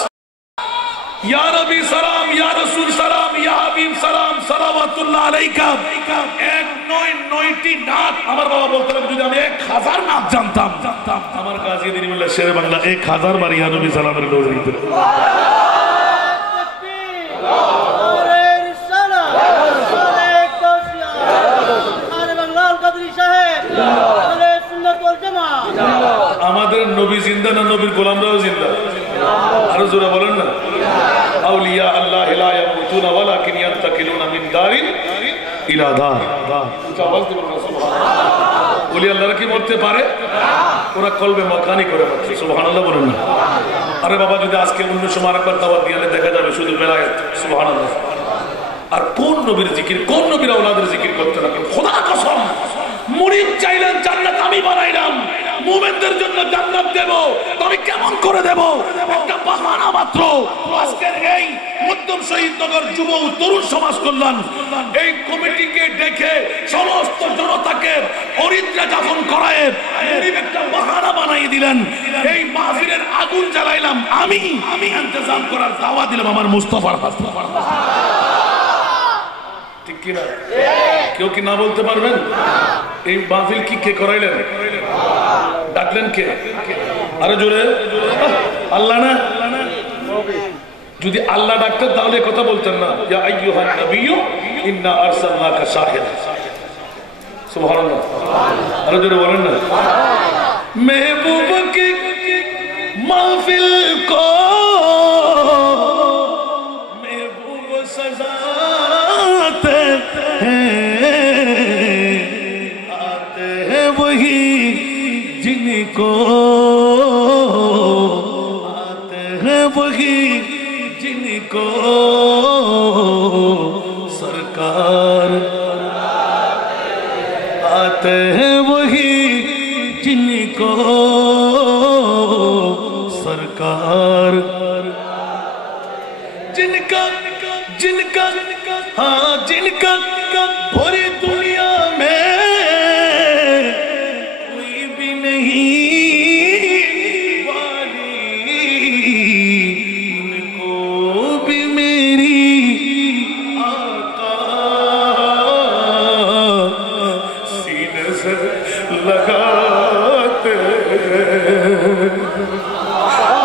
ইয়া নবী সালাম, ইয়া রাসূল সালাম, ইয়া হাবিব সালাম, সালাওয়াতুল্লাহ আলাইকা। 9টি নাত আমার বাবা বলতেন, যদি আমি 1000 নাত জানতাম, আমার গাজীউদ্দিন মিল্লাত শেরে বাংলা 1000 বার ইয়া নবী সালামের লোক দিতেন। আমাদের নবী জিন্দা না নবীর গোলামরাও জিন্দা? আরো জোরে বলেন না। আউলিয়া আল্লাহ লা ইয়ামুতুনা ওয়ালাকিন ইয়ান্তাকিলুনা মিন দারিন ইলা দার। ওলি আল্লাহরা কি মরতে পারে? ওরা কলবে মকানি করে মরছে। সুবহানাল্লাহ বলেন না? আরে বাবা, যদি আজকে অন্য সময় আরেকবার দাওয়াত দিলে দেখা যাবে শুধু বেলায়েত। সুবহানাল্লাহ। আর কোন নবীর জিকির, কোন নবীর আওলাদের জিকির করতে লাগলেন? খোদার কসম, মুরিদ চাইলেন জান্নাত আমি বানাইলাম, মুমিনদের জন্য জান্নাত দেব, তবে কেমন করে দেব? একটা বাহানা মাত্র। আজকের এই মধ্যম শহীদনগর যুব ও তরুণ সমাজ কল্যাণ এই কমিটিকে ডেকে সমস্ত জনতাকে হরিদ্রা যাপন করায় একটা বাহানা বানাই দিলেন। এই মাহফিলের আগুন জ্বালাইলাম আমি ইন্তজাম করার দাওয়া দিলাম আমার মুস্তাফার হাতে। ঠিক কিনা? কেউ কি না বলতে পারবেন? এই মাহফিল কি কে করাইলেন? ডাকলেন কে? আরে জোরে আল্লাহ না? যদি আল্লাহ ডাকতেন তাহলে কথা বলতেন না, ইয়া আইয়ুহান নাবিয়্যু ইন্না আরসালনাকা শাহিদান। সুবহানাল্লাহ। আরে জোরে বলেন না। महबूब की महफिल को महबूब सजाते हैं, आते हैं वही जिनको, आते हैं वही जिनको सरकार, आते हैं वही जिनको सरकार, जिनका जिनका हाँ जिनका पूरी दुनिया में कोई भी नहीं वाली, उनको भी मेरी आका सीने से लगा,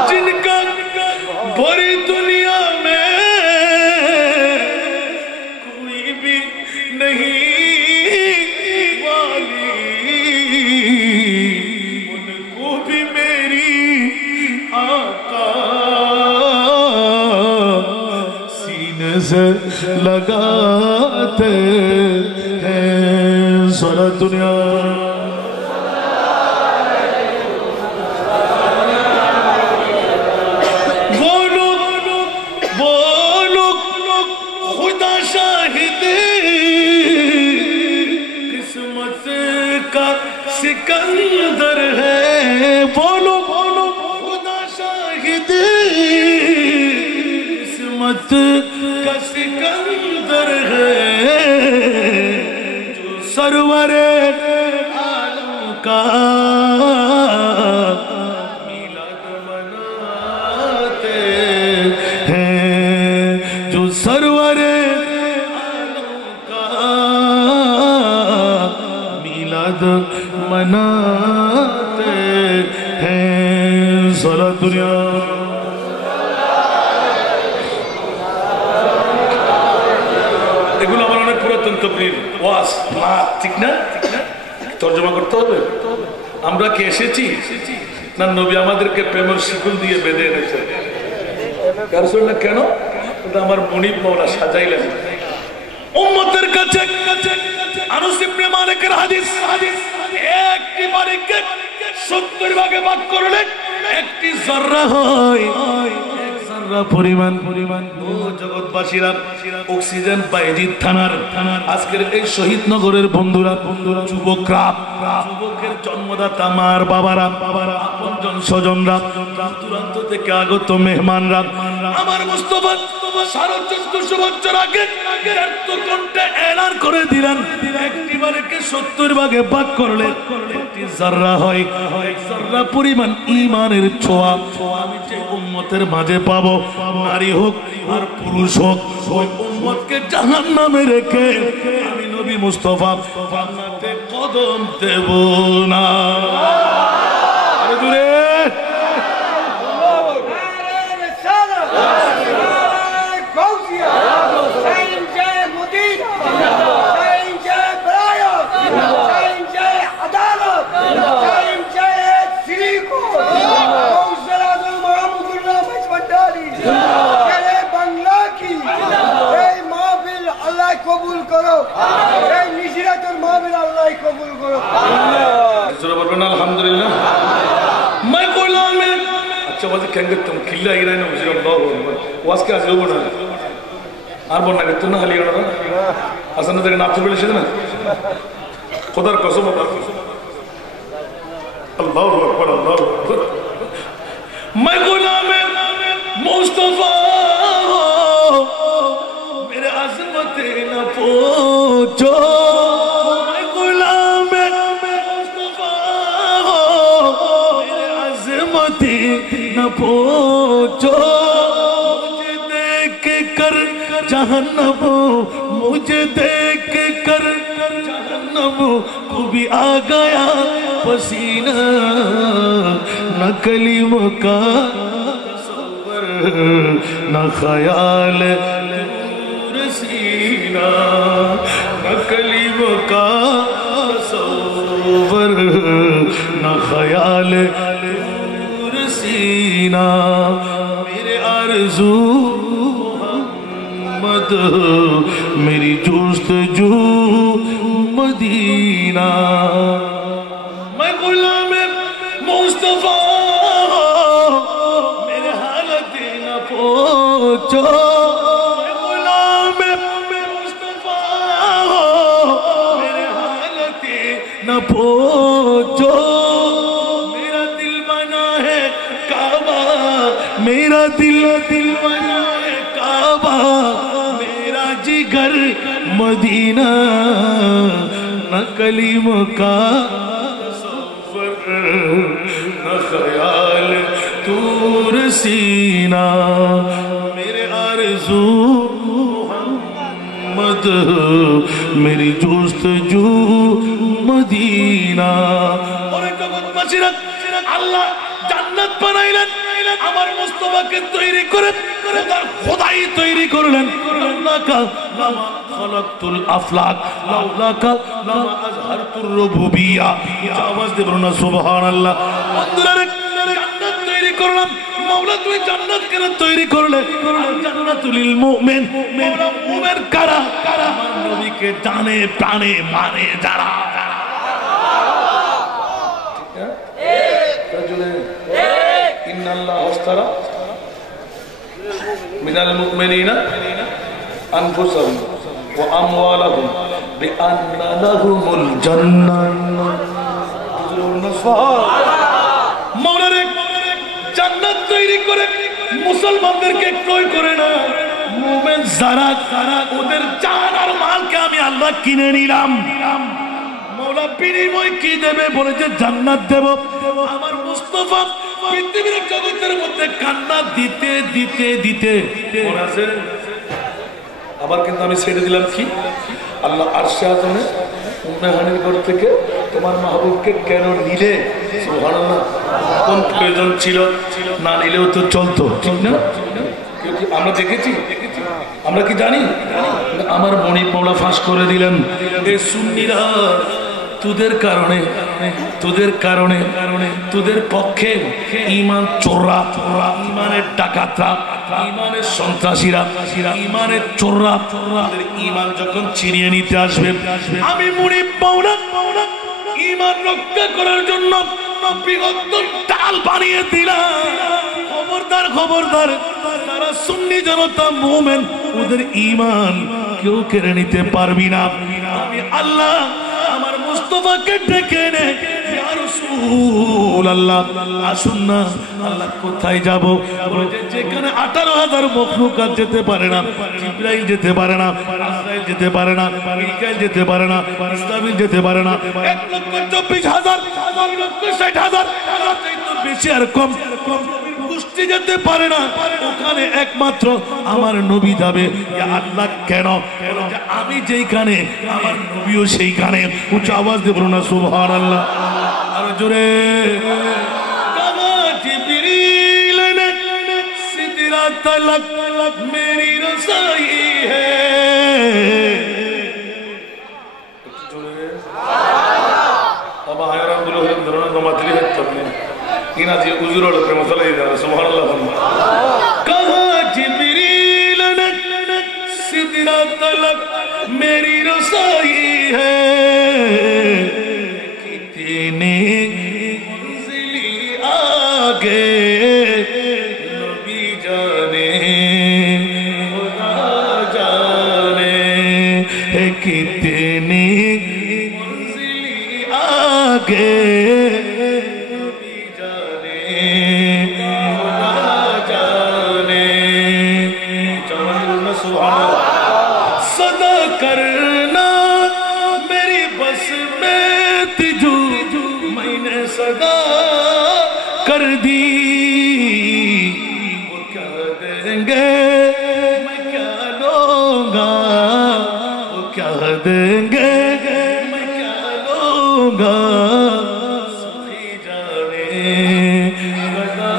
जिनका पूरी दुनिया में कोई भी नहीं वाली, उनको भी मेरी आका सीने से लगाते हैं। सारा दुनिया सिकंदर है, बोलो बोलो खुदा शाहिद किस्मत का सिकंदर है, जो सरवरे आलम का मिलाद मनाते हैं, जो सरवरे आलम का मिलाद मनाते हैं। सारा दुनिया এগুলো আমার অনেক পুরাতন তকরির ওয়াজ না, ঠিক না? তর্জমা করতে হবে। আমরা কি এসেছি না নবী আমাদেরকে প্রেমের শিকল দিয়ে বেঁধে এনেছে? কার জন্য? কেন? আমার মনিব মাওলা সাজাইলেন উম্মতের কাছে। আনাস ইবনে মালিকের হাদিস, একটি মালিককে 70 ভাগে ভাগ করলে একটি যাররা হয়, এক যাররা পরিমাণ ও জগৎবাসীরা অক্সিজেন বাইজিদ থানার আজকের এই শহীদনগরের বন্ধুরা যুবকের জন্মদাতা মার বাবারা, আপনজন স্বজনরা, দূরান্ত থেকে আগত মেহমানরা, আমার মুস্তাফা 1450 বছর আগে কণ্ঠে এলান করে দিলেন একটি মালিককে 70 ভাগে ভাগ করলে একটি যাররা হয়, এক যাররা পরিমাণ ঈমানের ছোঁয়া আমি যে উম্মতের মাঝে পাবো, নারী হোক আর পুরুষ হোক, ওই উম্মতকে জাহান্নামে রেখে আমি নবী মুস্তাফা জান্নাতে কদম দেব না। আরে দূরে কবুল করো, এই নিশিরাতের মাহফিল আল্লাহ কবুল করো। জোরে বলবেন আলহামদুলিল্লাহ। मैं गोलाम में अच्छा वाज केंगे तुम किल्ला इरान में मुझे अल्लाह वाज के आज लोगों ने আর বন্না করতে না খালি ওরা আসলে দেখেন আপনি বলেছেন না খোদার কসম अल्लाह अकबर, अल्लाह अकबर। मैं गुलाम मुस्तफा मेरे अजमत न पूछो, मैं गुलाम मुस्तफा मेरे अजमत न पूछो, मुझे देख कर जहन्नम, मुझे देख कर जहन्नम को भी आ गया पसीना, न कलीमों का तसव्वुर न ख्याल दूर सीना, न कलीमों का तसव्वुर न ख्याल दूर सीना, मेरे आरज़ू मोहम्मद मेरी जुस्तजू मदीना, मैं गुलाम मुस्तफा मेरे हालत न पूछो, मैं गुलाम मुस्तफा मेरे हालत न पूछो, मेरा दिल बना है काबा, मेरा दिल बना है काबा, मेरा जिगर मदीना, न कलीमों का न ख्याल दूर सीना, मेरे आरज़ू मोहम्मद मेरी जुस्तजू मदीना। और एक जगत बसिरत আল্লাহ জান্নাত বানাইলেন, আমার মুস্তাফাকে তৈরি করে খোদার খোদাই তৈরি করলেন। লাকা লামা খালাকতুল আফলাক লাউলাকা লামা আযহারতুর রুবুবিয়্যা, আওয়াজ দেব না সুবহানাল্লাহ। বন্ধুরা জান্নাত তৈরি করলাম, মাওলা তুমি জান্নাত কেন তৈরি করলে? জান্নাতুল মুমিন, মাওলা মুমিন কারা? আমার নবীকে জানে প্রাণে মানে যারা। ইন্নাল্লাহ আশতারা মিনাল মুমিনিনা আনফুসাহুম ওয়া আমওয়ালাহুম বিআন্না লাহুমুল জান্নাহ। মাওলানা জান্নাত তৈরি করে মুসলমানদেরকে ক্রয় করে না, মুমিন যারা ওদের জান আর মালকে আমি আল্লাহ কিনে নিলাম। মাওলা বিনিময় কি দেবে? বলেছে জান্নাত দেব। আমার মুস্তাফা পৃথিবীর জগতের মধ্যে কান্না দিতে দিতে দিতে আবার কিন্তু আমি ছেড়ে দিলাম কি? আল্লাহ আরশে আযমে উম্মেহানির ঘর থেকে তোমার মাহবুবকে কেন নিলে? সুবহানাল্লাহ। কোন প্রয়োজন ছিল? না নিলেও তো চলতো, ঠিক না? আমরা দেখেছি, আমরা কি জানি? আমার মনিব মাওলা ফাঁস করে দিলেন, এ সুন্নিরা তোদের কারণে তোদের পক্ষে ইমান চোররা, ইমানের ডাকাতরা, ইমানের সন্ত্রাসীরা, ইমানের চোররা ইমান যখন ছিনিয়ে নিতে আসবে, আমি মুনিব মাওলা ইমান রক্ষা করার জন্য বৃহত্তর ডাল বানিয়ে দিলাম। খবরদার খবরদার, তারা সুন্নি জনতা মুমিন, ওদের ইমান কেউ কেড়ে নিতে পারবি না। আমি আল্লাহ আমার মুস্তাফাকে ডেকে নে, ইয়া রাসূলুল্লাহ আসুন না। আল্লাহ কোথায় যাব? বলে যেখানে 18,000 মখলুকাত যেতে পারে না, জিবরাইল যেতে পারে না, আজরাইল যেতে পারে না, মিকাইল যেতে পারে না, ইসরাফিল যেতে পারে না, 1,24,000 1,60,000 বেশি আর কম গোষ্ঠী যেতে পারে না, ওখানে একমাত্র আমার নবী যাবে। আল্লাহ কেন? আমি যেইখানে আমার নবীও সেইখানে। উচ্চ আওয়াজ দিয়ে বলুন না সুবহানাল্লাহ। আর জোরে জিবরিল ने सिदरा तलक मेरी रसाई है। বাবা হায়রান গুলো ধরনের জমাতলি হচ্ছে ইনা যে উজুরল প্রেম চলে যায়। সুবহানাল্লাহ। কহা জিবরিল ने सिदरा तलक मेरी रसाई है, कितने मंजिली आगे नबी जाने खुदा जाने, कितने मंजिली आगे सुभान अल्लाह। सदा करना मेरी बस में तिजू, मैंने सदा कर दी। वो क्या देंगे मैं क्या लूंगा, वो क्या देंगे मैं क्या लूंगा। सही जाने बता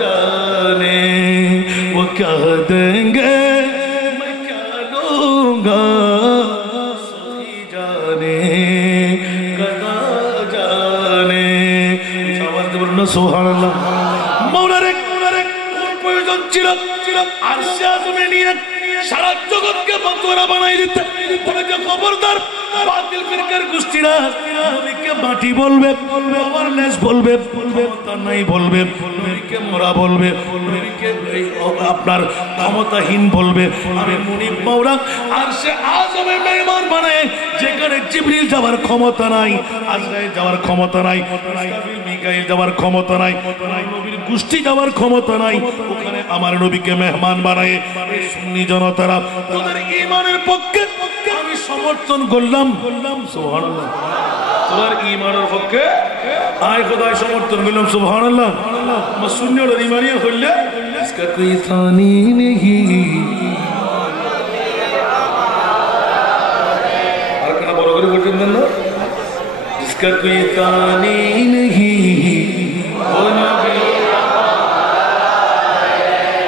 जाने वो क्या देंगे मैं क्या लूंगा। सही जाने कदा जाने। आवाज बोलो ना सुभान अल्लाह। মওলার প্রয়োজন ছিল আরশে আযমে নিয়ে সারা জগৎকে মাতোয়ারা বানাই দিতে। বলে যে খবরদার বাতিল ফিরকার গোষ্ঠীরা নবীকে মাটি বলবে, পাওয়ারলেস বলবে, ক্ষমতা নাই বলবে, নবীকে মোরা বলবে, নবীকে আপনার ক্ষমতাহীন বলবে। আমি মুনিব মাওলা আরশে আযমে মেহমান বানায়, যেখানে জিবরিল যাওয়ার ক্ষমতা নাই, আজরাইল যাওয়ার ক্ষমতা নাই, ইসরাফিল মিকাইল যাওয়ার ক্ষমতা নাই, নবীর গোষ্ঠী যাওয়ার ক্ষমতা নাই, ওখানে আমার নবীকে মেহমান বানায়। এই সুন্নি জনতারা তোদের ঈমানের পক্ষে আমি সমর্থন করলাম সুবহানাল্লাহ। তোদের ঈমানের পক্ষে আয় খোদায় সমর্থন করলাম সুবহানাল্লাহ। আমার সুন্নির ঈমানিয়া হইলে इसका कोई थानी नहीं। আর কেন বড় করে বলছেন না, इसका कोई थानी नहीं वो नबी,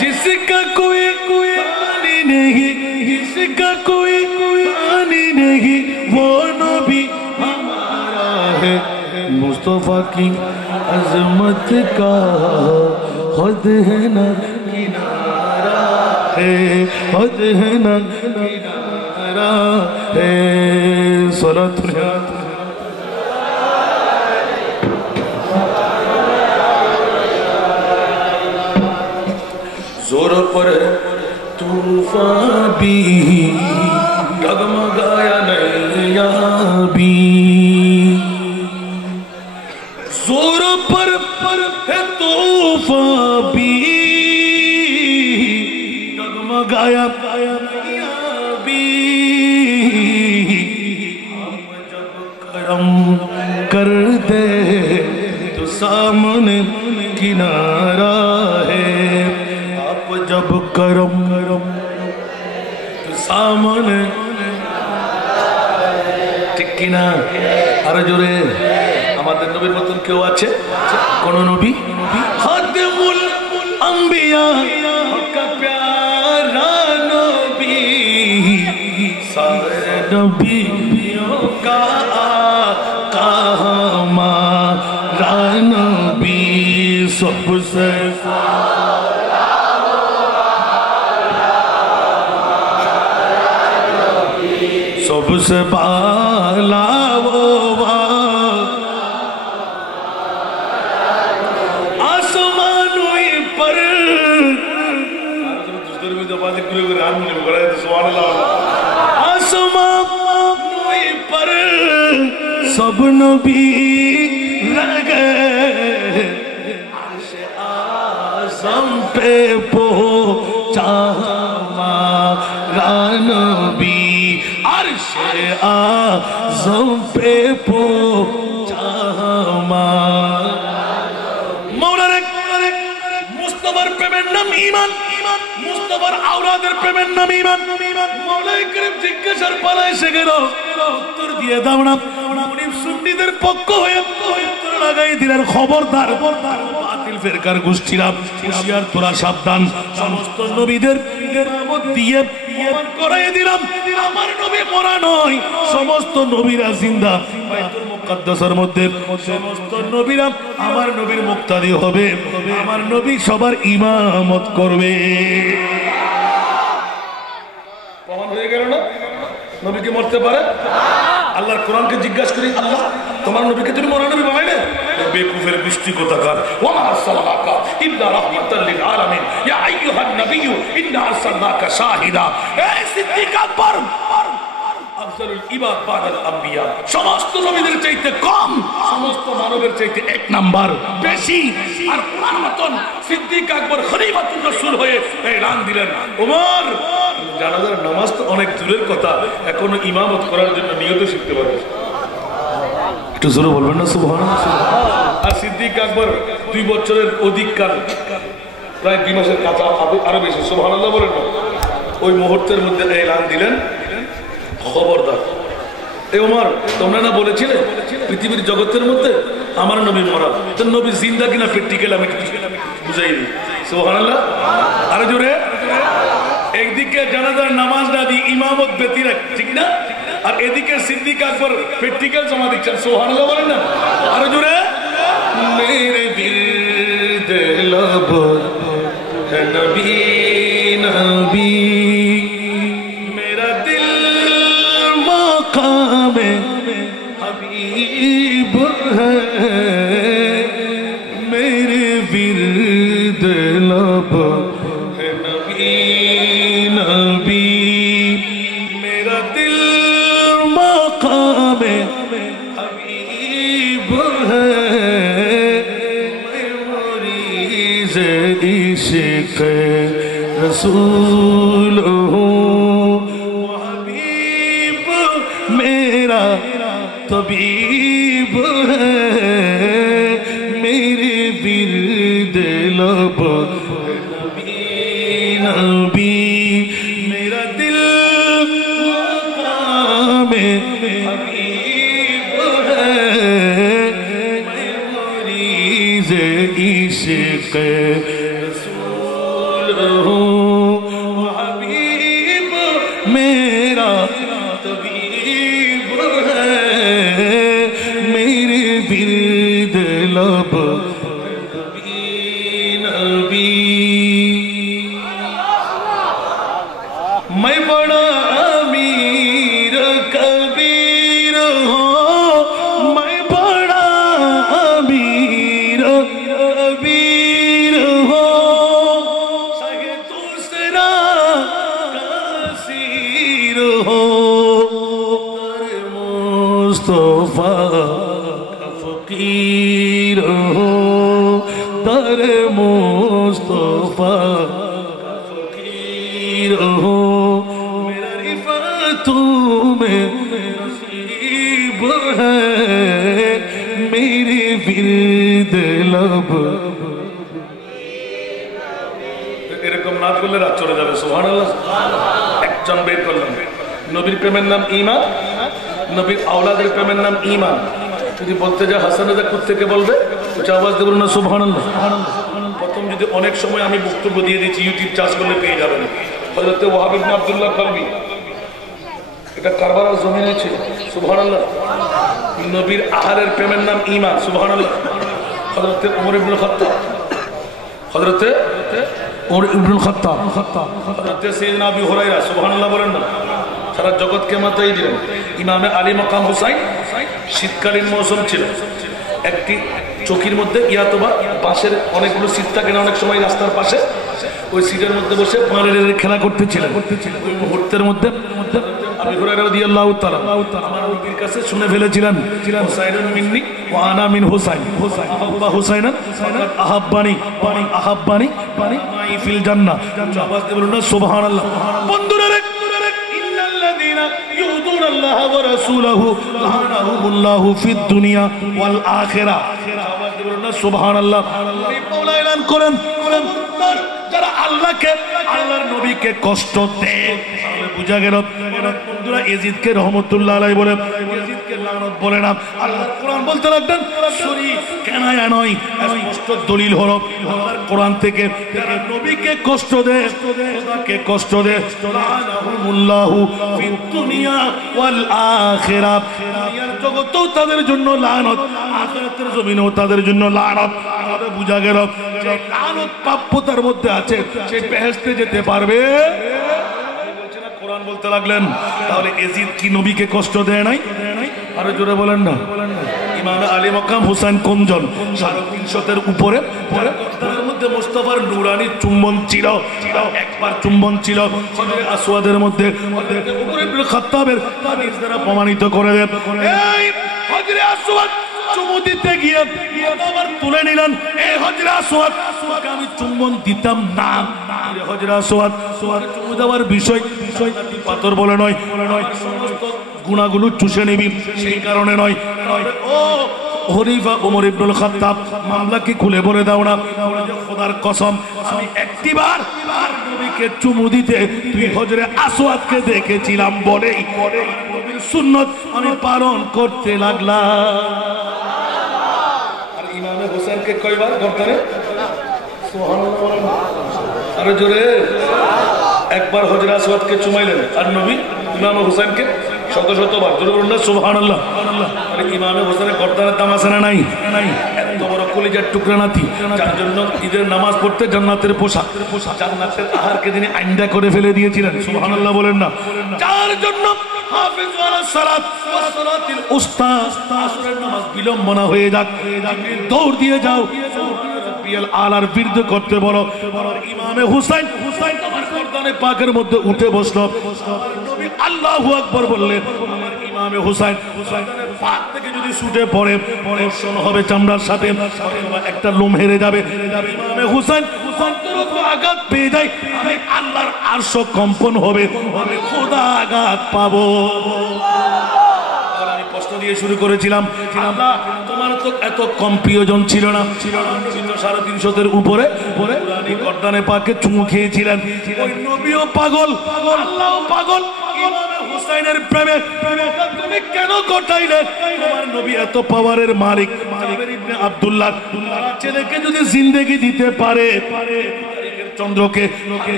जिसका कोई थानी नहीं, जिसका कोई थानी नहीं वो नबी हमारा है। मुस्तफा की अजमत का खुद है ना किनारा है, खुद है ना किनारा है। जोर पर तूफान भी डगमगाया नैया भी, जोर पर है तूफान भी डगमगाया नैया भी। हम जब करम कर दे तो सामने किनारा है। जब करम तो सामने ঠিক কিনা? আরো জোরে। আমাদের নবীর মতন কেউ আছে? কোন নবী? খাতমুল আম্বিয়া কা প্যারা নবী, সারে নবিयों का आका हमारा नबी, सबसे सबसे बाला वो आसमानों पर आसमानों पर सब नबी लगे, अर्शे आज़म पे पहुंचा हमारा नबी, अर्शे आज़म पे पहुंचा हमारा। मौला रे मुस्तफार प्रेमेर नाम ईमान, मुस्तफार औलाদের প্রেমের নাম ঈমান। মওলাই করিম জিজ্ঞাসার পালা এসে গেল, উত্তর দিয়ে দাও না। মুনিব সুন্নিদের পক্ষ হয়ে উত্তর লাগাই দিলেন, খবরদার বাতিল ফেরকার গোষ্ঠীরা, হুঁশিয়ার তোরা সাবধান। সমস্ত নবীদের ইমামত দিয়ে প্রমাণ করাই দিলাম আমার নবী মরা নয়, সমস্ত নবীরা জিন্দা। বাইতুল মুকাদ্দাসের মধ্যে সমস্ত নবীরা আমার নবীর মুক্তাদি হবে, আমার নবী সবার ইমামত করবে। প্রমাণ হয়ে গেল না? নবী কি মরতে পারে? আল্লাহর কোরআনকে জিজ্ঞাসা করি, আল্লাহ তোমার নবীকে তুমি মরা নবী বানাইলে? বেকুফের বৃষ্টি কোথাকার। ওয়া মা আরসালনাকা ইল্লা রাহমাতাল লিল আলামিন ইয়া আইয়ুহান নাবিয়্যু ইন্না আরসালনাকা শাহিদা। এই সিদ্দিক আকবর আফজালুল ইবাদ বাদাল আম্বিয়া, সমস্ত নবীদের চাইতে কম, সমস্ত মানবের চাইতে এক নাম্বার বেশি। আর কোরআন মতন সিদ্দিক আকবর খলিফাতুর রাসূল হয়ে এলান দিলেন, ওমর অনেক দূরের কথা, এখনো ইমামত করার জন্য নিয়ত শিখতে পারে। একটু জোরে বলবেন না সুবহানাল্লাহ। আর সিদ্দিক আকবর 2 বছরের অধিক কাল, প্রায় 2 মাসের কাছে আরো বেশি, সুবহানাল্লাহ বলেন না। ওই মুহূর্তের মধ্যে এলান দিলেন, খবরদার এ ওমর, তোমরা না বলেছিলে পৃথিবীর জগতের মধ্যে আমার নবী মরা, তো নবী জিন্দা কিনা প্র্যাকটিক্যাল আমি বুঝাই দিই। সুবহানাল্লাহ। আরো জোরে। একদিকে জানাজার নামাজ না দিয়ে ইমামত ব্যতিরা, ঠিক না? আর এদিকে সিদ্দিক আকবর প্র্যাকটিক্যাল জমা দিচ্ছেন। সুবহানাল্লাহ বলেন না। আরো জোরে। মেরে বিরদ लब है नबी नबी, मेरा दिल मकाम हबीब है, मेरे विरद लब है नबी नबी, मेरा दिल मकाम हबीब है, मैं मरीज़ इश्क़ रसूल हूँ, हबीब मेरा तबीब है, मेरे विरद लब नबी नबी, मेरा दिल मकाम हबीब है, मैं मरीज़ इश्क़ रसूल हूँ, हबीब मेरा तबीब है, मेरे विरद लब नबी नबी। मैं बड़ा अमीर कबीर हूँ, मैं बड़ा अमीर कबीर हूँ, सगे दूसरा कसीर हूँ, दर मुस्तफा का फकीर हूँ, दर मुस्तफा का फकीर हूँ, मेरा रिफ़ातों में नसीब है, मेरे विरद लब। এরকম না করলে রাত চলে যাবে। সুবহানাল্লাহ। একজন বের করলাম, নবীর প্রেমের নাম ঈমান, নবীর আওলাদের প্রেমের নাম ঈমান। যদি বলতে যা হাসান রাজা কোত্থেকে বলবে, উচ্চ আওয়াজ দিয়ে বলুন না সুবহানাল্লাহ। প্রথম যদি অনেক সময় আমি বক্তব্য দিয়ে দিচ্ছি, ইউটিউব চার্জ করলে পেয়ে যাবেন। হযরত ওয়াহাব ইবনে আব্দুল্লাহ কালবি, এটা কারবালার জমিনে ছিল। সুবহানাল্লাহ। নবীর আহারের প্রেমের নাম ঈমান। সুবহানাল্লাহ। হযরত ওমর ইবনে খাত্তাব, হযরত ওমর ইবনে খাত্তাব, হযরত সাইয়েদনা আবু হুরায়রা, সুবহানাল্লাহ বলেন না। সারা জগৎকে মাতাই দিলেন। ইমামে আলী মাকাম হুসাইন, শীতকালীন মৌসুম ছিল, একটি চৌকির মধ্যে ইয়াতবা বাঁশের অনেকগুলো সিট থাকে না অনেক সময় রাস্তার পাশে, ওই সিটের মধ্যে বসে পাড়ের খেলা করতেছিলেন। ওই মুহূর্তের মধ্যে আবু হুরায়রা রাদিয়াল্লাহু তাআলা আমার নবীর কাছে শুনে ফেলেছিলেন, হুসাইনুন মিন্নি ওয়া আনা মিন হুসাইন, আহাব্বা হুসাইনান ফাকাদ আহাব্বানি আহাব্বানি মাই ফিল জান্নাহ। আওয়াজ দিয়ে বলুন না সুবহানাল্লাহ। বন্ধুরা রে, ইন্নাল্লাযীনা ইউযুনা আল্লাহ ওয়া রাসূলাহু লাআনাহুমুল্লাহু ফিদ দুনিয়া ওয়াল আখিরাহ। আওয়াজ দিয়ে বলুন না সুবহানাল্লাহ। মাওলা এলান করেন, যারা আল্লাহকে আল্লাহর নবীকে কষ্ট দেয়, তাহলে বুঝা গেল বন্ধুরা ইয়াজিদকে রহমতুল্লাহ আলাইহি বলে, ইয়াজিদকে লানত বলে না। আল্লাহ কোরআন বলতে লাগলেন, সরি কেনায়া নয়, স্পষ্ট দলিল হলো আল্লাহর কোরআন থেকে, যারা নবীকে কষ্ট দেয়, খোদাকে কষ্ট দেয়, লাআনাহুমুল্লাহু ফিদ দুনিয়া ওয়াল আখিরাহ, দুনিয়ার জগতেও তাদের জন্য লানত, আখিরাতের জমিনেও তাদের জন্য লানত। তাহলে বুঝা গেল যে লানত প্রাপ্যতার মধ্যে আছে, সে বেহেশতে যেতে পারবে। কোরআন বলতে লাগলেন, তাহলে ইয়াজিদ কি নবীকে কষ্ট দেয় নাই? আরো জোরে বলেন না। ইমাম আলী মাকাম হুসাইন কোনজন? 350 উপরে। তার মধ্যে মুস্তাফার নুরানি চুম্বন ছিল, একবার চুম্বন ছিল হযরত আসওয়াদের মধ্যে। ওমর ইবনে খাত্তাবের হাদিস দ্বারা প্রমাণিত করে দেন, এই হযরত আসওয়াদ চুমু দিতে গিয়ে আবার তুলে নিলেন, এই হযরত আসওয়াদ, তোমাকে আমি চুম্বন দিতাম না। হজরা সোয়াদ চুমু দেওয়ার বিষয় পাথর বলে নয়, সমস্ত গুণাগুলো চুষে নিবি সেই কারণে নয়। ও খলিফা ওমর ইবনুল খাত্তাব মামলাকে খুলে বলে দাও না, খোদার কসম আমি একটিবার নবীকে চুমু দিতে তুই হজরে আসওয়াদকে দেখেছিলাম বলেই নবীর সুন্নত আমি পালন করতে লাগলাম। আর ইমামে হোসেনকে কয়বার গর্দানে সুবহানাল্লাহ বলেন আরো জোরে। একবার হজরে আসওয়াদকে চুমাইলেন আর নবী ইমামে হোসেনকে শত শতবার জোরে বলুন না সুবহানাল্লাহ। আরে ইমামে হোসেনের গর্দানের দাম আছে না নাই? এত বড় কলিজার টুকরা নাতি, যার জন্য ঈদের নামাজ পড়তে জান্নাতের পোশাক, জান্নাতের আহারকে তিনি আইন্দা করে ফেলে দিয়েছিলেন সুবহানাল্লাহ বলেন না। যার জন্য হাফিজু আলাস সালাত ওয়াস সালাতিল উস্তা, আসরের নামাজ বিলম্ব না হয়ে যাক, দৌড় দিয়ে যাও রব্বিয়াল আলার বিরুদ্ধে করতে বলো। ইমামে হুসাইন তোমার গর্দানে পাকের মধ্যে উঠে বসলো, নবী আল্লাহু আকবার বললেন। ইমামে হুসাইন পাক থেকে যদি ছুটে পড়ে দর্শন হবে চামড়ার সাথে, একটা লোম হেরে যাবে। ইমামে হুসাইন আঘাত পেয়ে যায়, আমি আল্লাহর আরশ কম্পন হবে, আমি খোদা আঘাত পাবো। আমি প্রশ্ন দিয়ে শুরু করেছিলাম, আল্লাহ তোমার তো এত কম প্রিয়জন ছিল না, 350 উপরে গর্দানে পাকে চুমু খেয়েছিলেন। ওই নবীও পাগল, আল্লাহও পাগল, ইমামে হুসাইনের প্রেমে তুমি কেন ঘটাইলে? তোমার নবী এত পাওয়ারের মালিক, জাবের ইবনে আব্দুল্লাহ ছেলেকে যদি জিন্দেগি দিতে পারে, চন্দ্রকে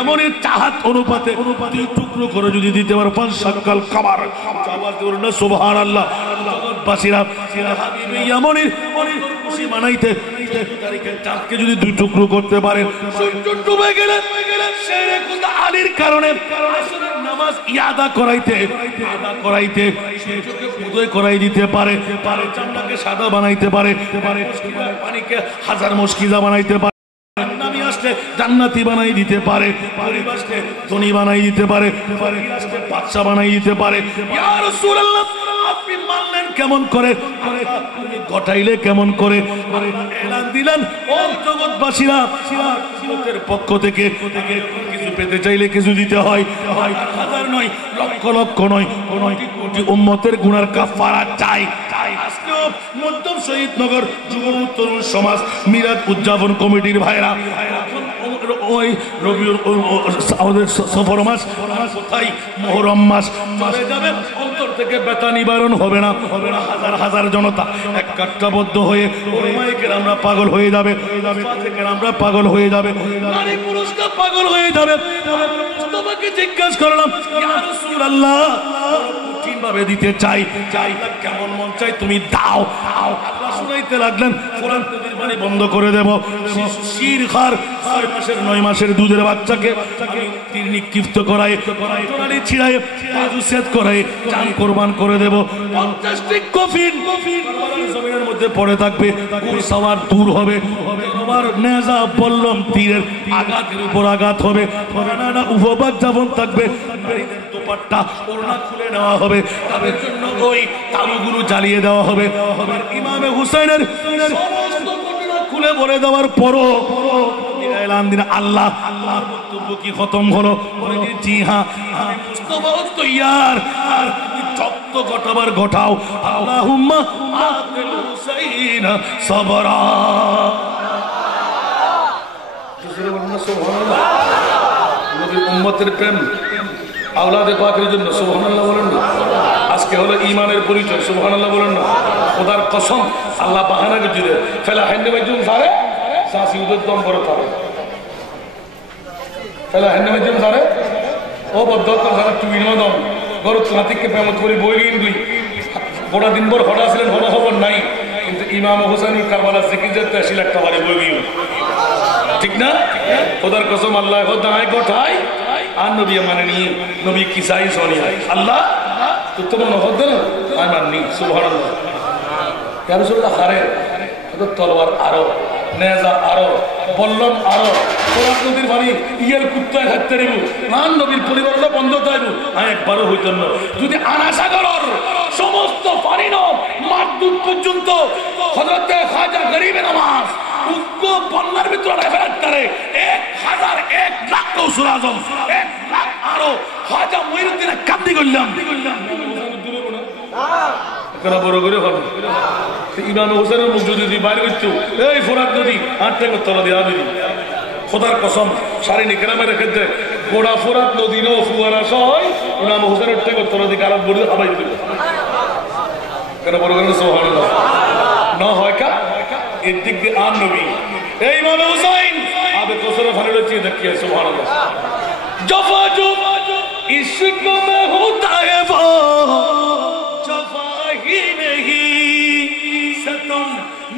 এমনই চাহাত অনুপাতে টুকরো করে যদি দিতে পারো, 5 কাল খাবার সুবহানাল্লাহ। বাসীরা এমনই খুশি মানাইতে চাঁদকে যদি 2 টুকরো করতে পারে, ডুবে গেলে আলীর কারণে নামাজ ইয়াদা করাইতে উদয় করাই দিতে পারে, চামড়াকে সাদা বানাইতে পারে, পানিকে হাজার মশকিজা বানাইতে পারে, জান্নাতি বানাই দিতে পারে, ধনী বানাই দিতে পারে, বাদশা বানাই দিতে পারে। ইয়া রাসূলুল্লাহ আপনি মানলেন কেমন করে, ঘটাইলে কেমন করে? এলান দিলেন ও জগৎবাসীরা, জগতের পক্ষ থেকে কিছু পেতে চাইলে কিছু দিতে হয়, হাজার নয়, লক্ষ লক্ষ নয়, কোটি কোটি উম্মতের গুনার কাফারা চাই। আজকেও মধ্যম শহীদনগর যুব তরুণ সমাজ মিলাদ উদযাপন কমিটির ভাইরা ওই রবিউল আমাদের সফর মাস কোথায় মুহররম মাস চলে যাবে, অন্তর থেকে ব্যথা নিবারণ হবে না, হাজার হাজার জনতা এক কাট্টাবদ্ধ হয়ে আমরা পাগল হয়ে যাবে, আমরা পাগল হয়ে যাবে, নারী পুরুষরা পাগল হয়ে যাবে। তোমাকে জিজ্ঞাসা করলাম ইয়া রাসূলুল্লাহ কঠিন ভাবে দিতে চাই, কেমন মন চাই তুমি দাও। আল্লাহ শুনাইতে লাগলেন কোরআন নদীর পানি বন্ধ করে দেব, শির খার 6 মাসের 9 মাসের দুধের বাচ্চাকে তীর নিক্ষিপ্ত করায়, টোনালি ছিড়ায়, সেদ করায়, জান কোরবান করে দেব। 50টি কফিন জমিনের মধ্যে পড়ে থাকবে, সবার দূর হবে, তোমার নেজা বললম তীরের আঘাতের উপর আঘাত হবে, নানা উপবাদ যাপন থাকবে, দোপাট্টা ওড়না খুলে নেওয়া হবে, তাদের জন্য ওই তাবুগুলো জ্বালিয়ে দেওয়া হবে। ইমামে হুসাইনের সমস্ত ঘটনা খুলে বলে দেওয়ার পরও এলান দিন আল্লাহ বক্তব্য কি খতম হলো? জি হ্যাঁ, আমি মুস্তাফা তৈয়ার, আর যত ঘটাবার ঘটাও। আল্লাহুম্মা আতিল হুসাইন সাবরা। সুবহানাল্লাহ, নবীর উম্মতের প্রেম আওলাদে পাকের জন্য সুবহানাল্লাহ বলেন না। আজকে হলো ঈমানের পরিচয়, সুবহানাল্লাহ বলেন না। খোদার কসম আল্লাহ বাহানাকে জুড়ে ফেলা হেন্ডে মাইজুম সারে সাসি উদের দম বড় পারে, ফেলা হেন্ডে মাইজুম সারে ও বদ্ধত সারা তুমি নদম গরত নাতিককে প্রেমত করে বই নিই গোটা দিনভর হঠাৎ আসলেন, হলো খবর নাই, কিন্তু ইমাম হোসেন কারবালা জিকির যেতে আসলে একটা বাড়ি বই গিয়ে, ঠিক না? খোদার কসম আল্লাহ দাঁড়ায় গোঠায় আর নবী মানে নিয়ে নবী কি চাই শোনি আল্লাহ তো তোমার নহদ না আমি মাননি। সুবহানাল্লাহ, ইয়া রাসূলুল্লাহ হারে তলোয়ার আরো, নেজা আরো, বল্লম আরো, কোরআন নদীর বাড়ি ইয়ার কুত্তায় হাঁটতে রিবু নান নবীর পরিবারটা বন্ধ থাকবো আমি একবারও হইতেন না। যদি আনাসাগরর সমস্ত পানি ন মাদুদ পর্যন্ত হযরতে খাজা গরিবে নামাজ পুরো বন্যার ভিতরে রেফারেন্স করে 1001 গৌসুল আজম 1 লাখ আরো খাজা মঈনুদ্দিনের কান্দি করলাম কেন বড় করে হল ইমাম হোসেনের মুখ যদি বাইরে করতো এই ফোরাত নদী 8 টাকা তলা দিয়ে আবি খোদার কসম সারি নিকেরামে রেখে দে গোড়া ফোরাত নদী নো ফুয়ারা সয় ইমাম হোসেনের থেকে তলা দিয়ে কারাম বলে হাবাই দিল কেন বড় করে সুবহানাল্লাহ না হয় কা এর দিক দিয়ে আন নবী এই ইমাম হুসাইন আবে কোসরে ফালে চিয়ে দেখিয়ে সুবহানাল্লাহ জফা জো ইশক মে হোতা है वो जफा ही नहीं सतम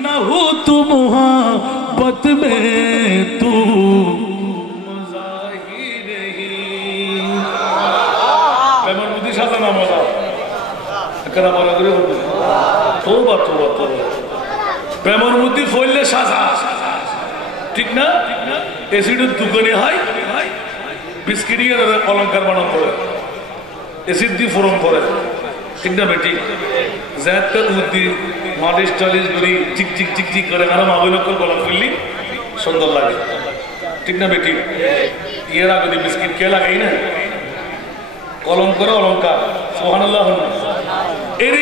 न हो तू मोहब्बत में तू मजा ही नहीं প্রেমের মধ্যে সাজা না মজা কেন বলা করে তোবা তোবা তোবা প্রেমের মধ্যে ফললে সাজা ঠিক না এসিডের দোকানে হয় বিস্কিটের অলঙ্কার বানানো করে এসিড দিয়ে ফোরম করে ঠিক না বেটি জ্যাতে উদ্দি মালিশ টালিশ করি চিক চিক চিক চিক করে আর মাবৈলকর গলা করলি সুন্দর লাগে ঠিক না বেটি এর আগে বিস্কিট কে লাগাই না কলম করে অলঙ্কার সুবহানাল্লাহ এর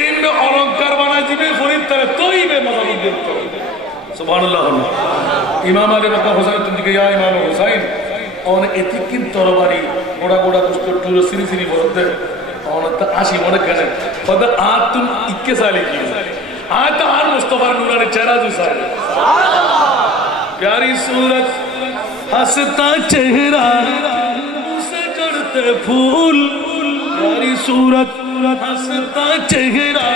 অলঙ্কার বানাই দিবে ফরিদ তারে তৈবে মজা বুঝতে সুবহানাল্লাহ ইমাম আলী বাবা হোসেন তুমি ইয়া ইমাম হুসাইন অনেক এতিকিন তরবারি গোড়া গোড়া দুষ্ট টুরো সিরি সিরি বলতে অনেক আসি মনে গেছে কদর আর তুম ইক্কে সালে কি আর তো আর মুস্তাফার নুরানি চেহারা जो साले प्यारी सूरत हंसता चेहरा उसे चढ़ते फूल प्यारी सूरत हंसता चेहरा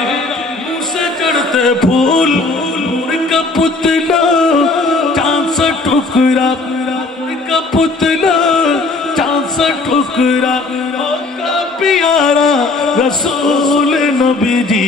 उसे चढ़ते फूल का पुतला चांद सा टुकड़ा का पुतला चांद सा टुकड़ा का प्यारा रसूल नबी जी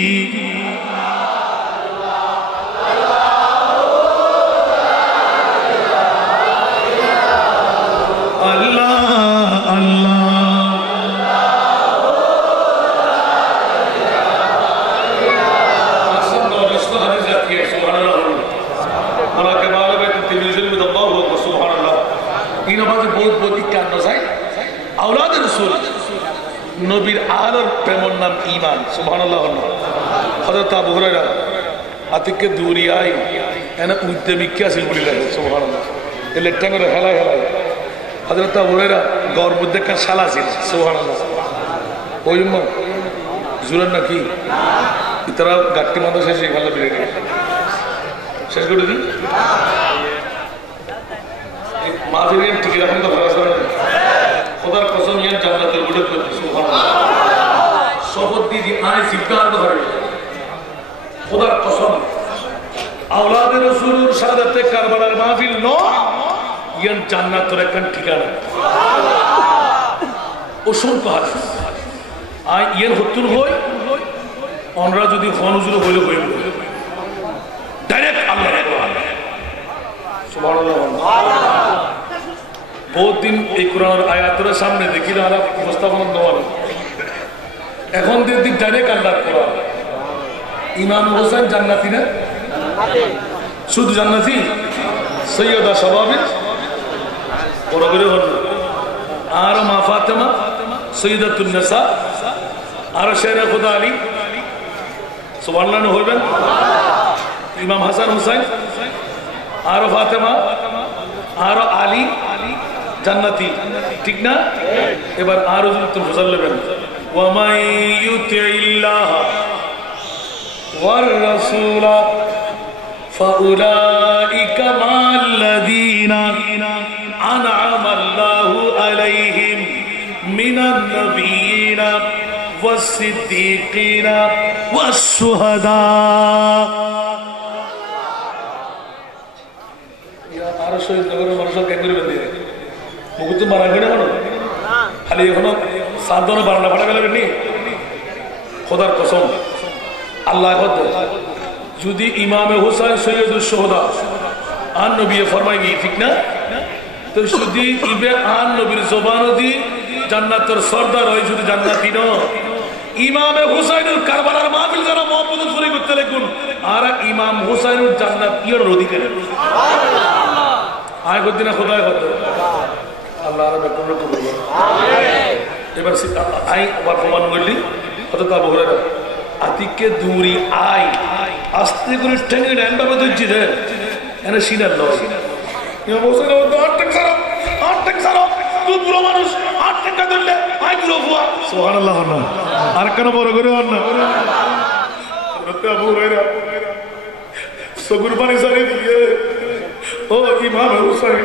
নবীর আলোর প্রেমের নাম ঈমান সুবহানাল্লাহ হযরত আবু হুরায়রা আতিকে দুরিয়াই এনা উদ্যমী কি আছে বলি লাগে সুবহানাল্লাহ এলে টাঙ্গরে হেলা হেলা হযরত আবু হুরায়রা গর মধ্যে কার শালা ছিল সুবহানাল্লাহ ওই মা জুরান নাকি ইতরা গাট্টি মাথা শেষ হয়ে গেল বিরে শেষ করে দিই মাঝের ঠিক রাখুন তো ফরাজ করে খোদার কসম ইয়ান জান্নাতের বুড়ে করতে সুবহানাল্লাহ শপথ দিয়ে আয় সিদ্ধান্ত ধরে খোদার কসম আওলাদে রাসূলুর শাহাদাতে কারবালার মাহফিল ন ইয়ান জান্নাতের একখান ঠিকানা অসংখ্য হাদিস আয় ইয়ান হতুন হই অনরা যদি হনুজুর হইলে হইল ডাইরেক্ট আল্লাহ সুবহানাল্লাহ বহুত দিন এই কোরআনের আয়াতের সামনে দেখি না উপস্থাপন দেওয়া এখন দিন ডাইরেক্ট আল্লাহ কোরআন ইমাম হোসেন জান্নাতি না শুধু জান্নাতি সৈয়দা স্বভাবিক বড় করে হল আর মা ফাতেমা সৈয়দাতুন নিসা আর শেরে খুদা আলী সুবহানাল্লাহ হইবেন ইমাম হাসান হুসাইন আর ফাতেমা আর আলী জান্নাতি ঠিক না এবার আরো যদি তুমি ফজল নেবেন ওয়ামাই ইউতিল্লাহ ওয়ার রাসূল ফাউলাইকা মাল্লাযীনা আনআমা আল্লাহু আলাইহিম মিনান নাবিয়িনা ওয়াস-সিদ্দীকিনা ওয়াস-শুহাদা ইয়া আর শহীদ নগরের মানুষকে কেন করে বেঁধে মুকুত মারা গেলে কেন খালি এখনো সাধনা বারান্ডা ফাটা গেলে নি খোদার কসম আল্লাহ যদি ইমামে হুসাইন সৈয়দুল শুহাদা আন নবী ফরমাই গই ঠিক না তো যদি ইবে আন নবীর জবান দি জান্নাতের সরদার হয় যদি জান্নাতি ন ইমামে হুসাইনের কারবালার মাহফিল যারা মুহাম্মদ ফুরি করতে লাগুন আর ইমাম হুসাইনের জান্নাত ইয়ার অধিকারী আয় করতে না খোদায় করতে আল্লাহ কবুল করুন এবার আই আবার প্রমাণ করলি অত আবু হুরায়রা আতিকে দূরি আই আস্তে করে ঠেঙে নেন বাবা ধরছি রে এনে সিনার লয় ইমাম হোসেন আটক সারো তুই বুড়ো মানুষ আটকা ধরলে আই বুড়ো বুয়া সুবহানাল্লাহ না আর কেন বড় করে হন না আবু হুরায়রা সগুর পানি সারি দিয়ে ও ইমাম হোসেন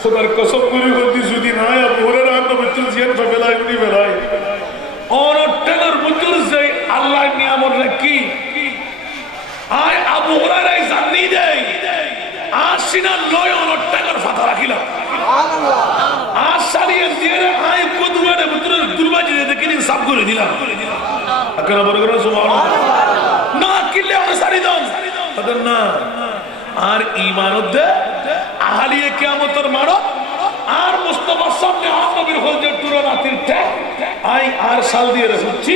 খোদার কসম করে বলতি যদি না আবু হুরায়রা তো বিচুল জিয়ান ফেলাই উনি ফেলাই और टेलर बुजुल से अल्लाह नियामत रखी आय अबू हुरैरा জানি দেই আশিনা লয় और टेलर ফাতা রাখিলা সুবহানাল্লাহ আশারিয়ে দিয়ে আয় কদুয়ারে বুতুল দুরবাজি দেখিনি সব করে দিলাম আকরা বড় করে সুবহানাল্লাহ না কিলে আর সারি দাও আদর না আর ঈমানত দে আহলিয়ে কিয়ামতের মারো আর মুস্তাফার সামনে নবীর হজের তুরনাতির ঠেক আই আর সাল দিয়ে রেখেছি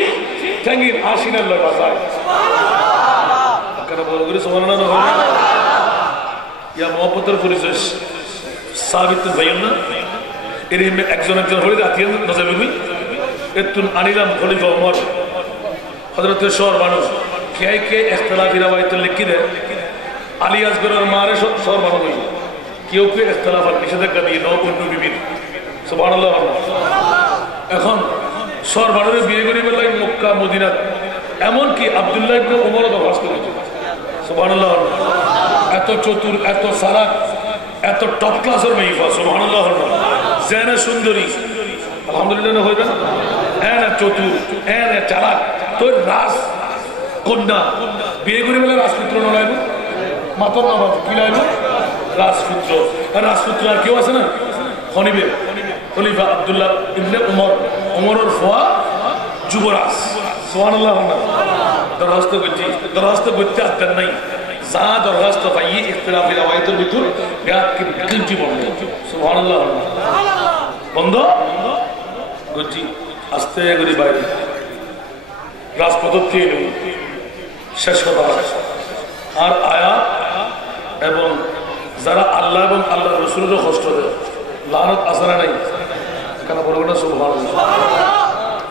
ঠেঙ্গির আশিনার লয় বাজায় সুবহানাল্লাহ কারা বড় করে সুবহানাল্লাহ ইয়া মুহাব্বতের পরিচয় সাবিত ভাইয়ের না এর একজন হলে আতিয়ান নজাবিবি এতুন আনিলাম খলিফা ওমর হযরতের শহর মানুষ কে কে ইখতিলাফি রওয়ায়াত লিখি দেয় আলী আসগরের মারে শহর মানুষ কেউ কেউ ইখতিলাফাত নিষেধাজ্ঞা দিয়ে নও অন্য বিবির সুবহানাল্লাহ এখন সরবারে বিয়ে করে বেলায় মক্কা মদিনা এমনকি আব্দুল্লাহ ইবনে ওমরও দরখাস্ত করেছে সুবহানাল্লাহ এত চতুর এত সালাত এত টপ ক্লাসের মেয়ে সুবহানাল্লাহ জেনা সুন্দরী আলহামদুলিল্লাহ হইবে না এনা চতুর এনা চালাক তো রাস কন্যা বিয়ে করে বেলায় রাজপুত্র নলাইব মাতর না কি লাইব রাজপুত্র রাজপুত্র আর কেউ আছে না খনিবে খলিফা আব্দুল্লাহ ইবনে ওমর ওমরের ফুয়া যুবরাজ সুবহানাল্লাহ দরখাস্ত করতে আসতেন নাই যা দরখাস্ত পাই ইখতিলাফি রওয়ায়াতের ভিতর গিলটি বন্ধ সুবহানাল্লাহ বন্ধ গজি আস্তে করে বাইরে রাজপথ থেকে শেষ কথা আর আয়াত এবং যারা আল্লাহ এবং আল্লাহ রসুলেরও কষ্ট দেয় লানত আসারা নাই কেন বলবো না সুবহানাল্লাহ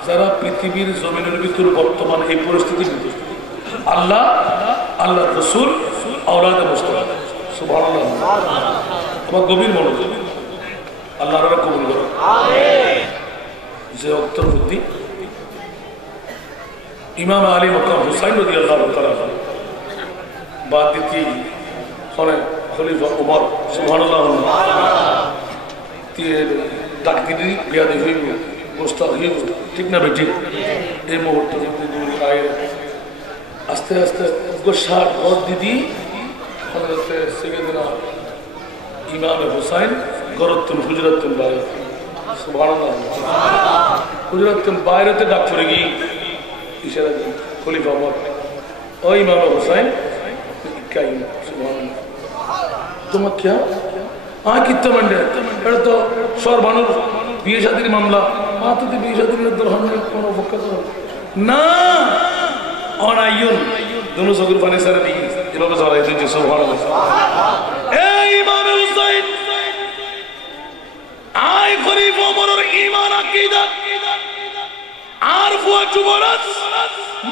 যারা পৃথিবীর জমিনের ভিতর বর্তমান এই পরিস্থিতির ভিতর আল্লাহ আল্লাহ রসুল আওলাদে মুস্তাফা সুবহানাল্লাহ আমার গভীর মনোযোগ আল্লাহর কবুল করো যে অক্তর বুদ্ধি ইমাম আলী মক্কাম হুসাইন রাদিয়াল্লাহু তাআলা বা দ্বিতীয় খলিফা ওমর সুবহানাল্লাহ ডাক দিদি বিয়া দিয়ে হইব গোস্তা হইব ঠিক না বেঠিক এই মুহূর্তে আস্তে আস্তে গোসার ঘর দিদি সেদিনা ইমাম হুসাইন গরতুল হুজরাতুল বাইরে সুবহানাল্লাহ হুজরাতুল বাইরেতে ডাক পড়ে গিয়ে ইশারা দিন খলিফা ওমর ও ইমাম হুসাইন কাইম সুবহানাল্লাহ তোমার क्या हाँ कितना मंडे এটা তো সর বানুর বিয়ে শাদীর মামলা তো বিয়ে শাদীর দরহানে কোনো বক্কা না অনায়ুন दोनों সগুর পানি সারা দি এভাবে জড়াই দিয়েছে সুবহানাল্লাহ এই ইমাম হুসাইন আয় খলিফা ওমরের ঈমান আকীদা আর ফুয়া যুবরাজ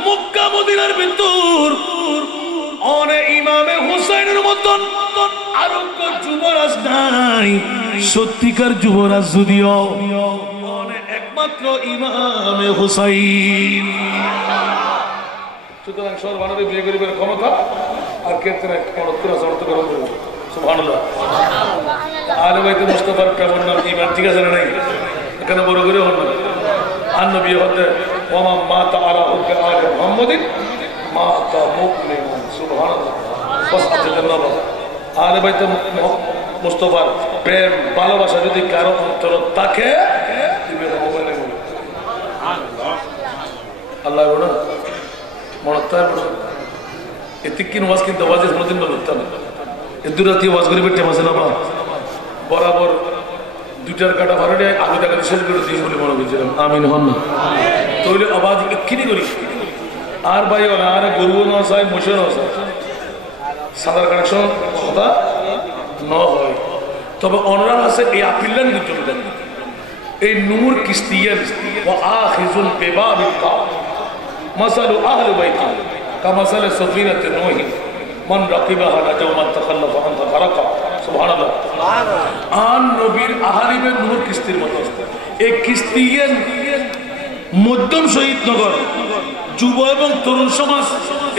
মক্কা মদিনার ভিতর অনে ইমামে হুসাইনের মতন আর কোন যুবরাজ নাই সত্যিকার যুবরাজ যদিও অনে একমাত্র ইমামে হুসাইন সুতরাং সর্বানরে বিয়ে করিবার ক্ষমতা আর ক্ষেত্রে ক্ষমতা শর্ত করে সুবহানাল্লাহ আলে বাইতে মুস্তাফার কেমন নাম ইমান ঠিক আছে না নাই এখানে বড় করে হল আর নবী হতে ওমা মাতা আলা হুকে আলে মুহাম্মাদিন মাতা মুমিন সুবহানাল্লাহ বাস আল্লাহ আলে বাইতে মুস্তাফার প্রেম ভালোবাসা যদি কারো অন্তর থাকে দিবে মোবাইলে আল্লাহ বড় মরতার বড় এতিকিন ওয়াজ কিন্তু ওয়াজের মধ্যে বলতাম এদুরাতি ওয়াজ করি বেটে মাসে না বরাবর দুটার কাটা ভাড়ে আগে টাকা শেষ করে দিন বলে মনে করছিলাম আমিন হন না তাহলে আওয়াজ এক্ষিনি করি আর ভাই ওরা আর গরু না চাই মোশে না চাই সাদার কানেকশন কথা ন হয় তবে অনরা আছে এই আপিল্লান চলে যান এই নূর কিস্তিয়ান ওয়া আখিজুল বিবাবিল কাব মাসালু আহলি বাইতি কামাসাল সাফিনাত নূহ মান রাকিবাহা নাজা ওয়া মান তাখাল্লাফা আনহা ফারাকা সুবহানাল্লাহ আন নবীর আহলিবে নূর কিস্তির মতো এই কিস্তিয়ান মধ্যম শহীদনগর যুব এবং তরুণ সমাজ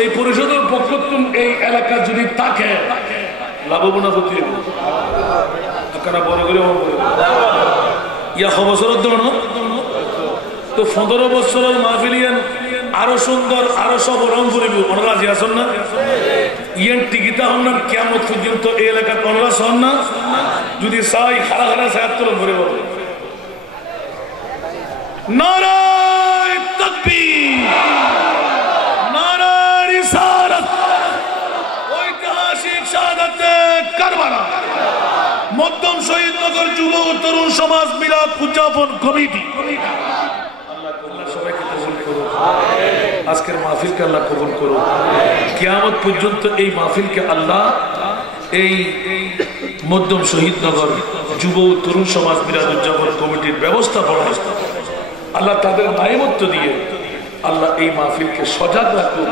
এই পরিষদের পক্ষ থেকে এই এলাকা যদি থাকে লাভবান হতে আপনারা বড় করে ইয়া বছরের জন্য তো 15 বছরের মাহফিলিয়ান আরো সুন্দর আরো সব রং করিব ওনারা রাজি আছেন না ইয়ান টিকিটা হন না কিয়ামত পর্যন্ত এই এলাকা ওনারা শোন না যদি চাই খাড়া খাড়া সায়াত্তর করে বলবে নারায়ে তাকবীর নারায়ে রিসালাত ঐতিহাসিক শাহাদাতে কারবালা মধ্যম শহীদনগর যুব ও তরুণ সমাজ মিলাদ উদযাপন কমিটি আল্লাহ সবাইকে কবুল করুন আজকের মাহফিলকে আল্লাহ কবুল করুন কিয়ামত পর্যন্ত এই মাহফিলকে আল্লাহ এই মধ্যম শহীদনগর যুব ও তরুণ সমাজ মিলাদ উদযাপন কমিটির ব্যবস্থাপনা আল্লাহ তাদের নাইমত্ব দিয়ে আল্লাহ এই মাহফিলকে সজাগ রাখুন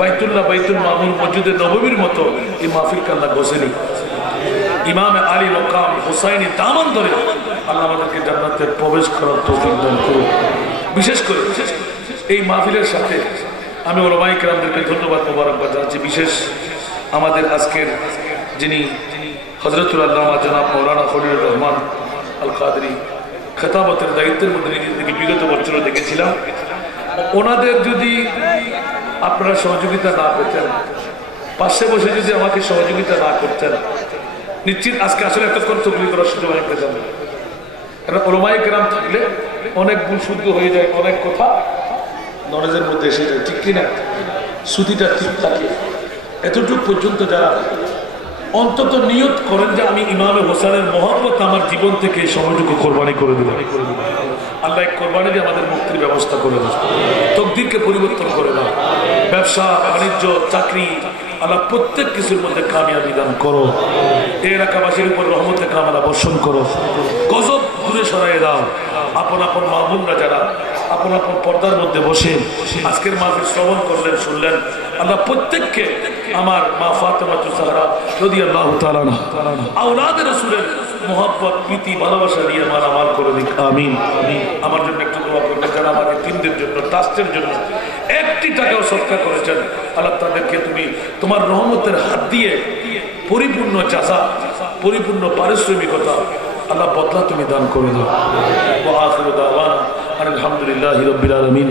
বাইতুল্লাহ বাইতুল মামুর মসজিদে নববীর মতো এই মাহফিলকে আল্লাহ গোসেনি ইমাম আলী মকাম হুসাইনি দামান ধরে আল্লাহ আমাদেরকে জান্নাতে প্রবেশ করার তৌফিক দান করুন বিশেষ করে এই মাহফিলের সাথে আমি ওলামায়ে কেরামদেরকে ধন্যবাদ মোবারকবাদ জানাচ্ছি বিশেষ আমাদের আজকের যিনি হযরতুল আল্লামা জনাব মাওলানা খলিলুর রহমান আল কাদরি খেতাবতের দায়িত্বের মধ্যে নিজেদেরকে বিগত বছর দেখেছিলাম ওনাদের যদি আপনারা সহযোগিতা না পেতেন পাশে বসে যদি আমাকে সহযোগিতা না করতেন নিশ্চিত আজকে আসলে এতক্ষণ তকলিফ করার সুযোগ আমি পেতাম না ওলামায়ে কেরাম থাকলে অনেক ভুল শুদ্ধ হয়ে যায় অনেক কথা নলেজের মধ্যে এসে যায় ঠিক কিনা শ্রুতিটা ঠিক থাকে এতটুকু পর্যন্ত যারা অন্তত নিয়ত করেন যে আমি ইমামে হোসেনের মহব্বত আমার জীবন থেকে সময়টুকু কোরবানি করে দেব আল্লাহ কোরবানি দিয়ে আমাদের মুক্তির ব্যবস্থা করে দেন তকদিরকে পরিবর্তন করে দাও ব্যবসা বাণিজ্য চাকরি আল্লাহ প্রত্যেক কিছুর মধ্যে কামিয়াবি দান করো এই এলাকাবাসীর উপর রহমতে কামালা বর্ষণ করো গজব দূরে সরাই দাও আপন আপন মাহবুবরা যারা আপন আপন পর্দার মধ্যে বসে আজকের মাহফিল শ্রবণ করলেন শুনলেন আল্লাহ প্রত্যেককে আমার মা ফাতেমাতু জাহরা রাদিয়াল্লাহু তাআলা আওলাদে রাসূলের মোহাব্বত প্রীতি ভালোবাসা দিয়ে মালামাল করে দিক আমিন আমার জন্য একটু দোয়া করবেন যারা আমাদের তিনদের জন্য ট্রাস্টের জন্য একটি টাকাও সদকা করেছেন আল্লাহ তাদেরকে তুমি তোমার রহমতের হাত দিয়ে পরিপূর্ণ জাযা পরিপূর্ণ পারিশ্রমিকতা আল্লাহ বদলা তুমি দান করে দাও ওয়া আখিরু দাওয়ানা আলহামদুলিল্লাহি রাব্বিল আলামিন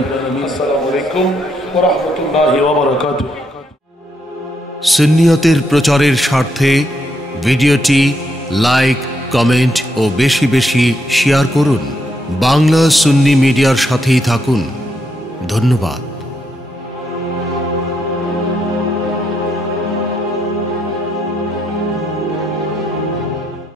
আসসালামু আলাইকুম ওয়া রাহমাতুল্লাহি ওয়া বারাকাতুহু সুন্নিয়তের প্রচারের স্বার্থে ভিডিওটি লাইক কমেন্ট ও বেশি বেশি শেয়ার করুন বাংলা সুন্নি মিডিয়ার সাথেই থাকুন ধন্যবাদ।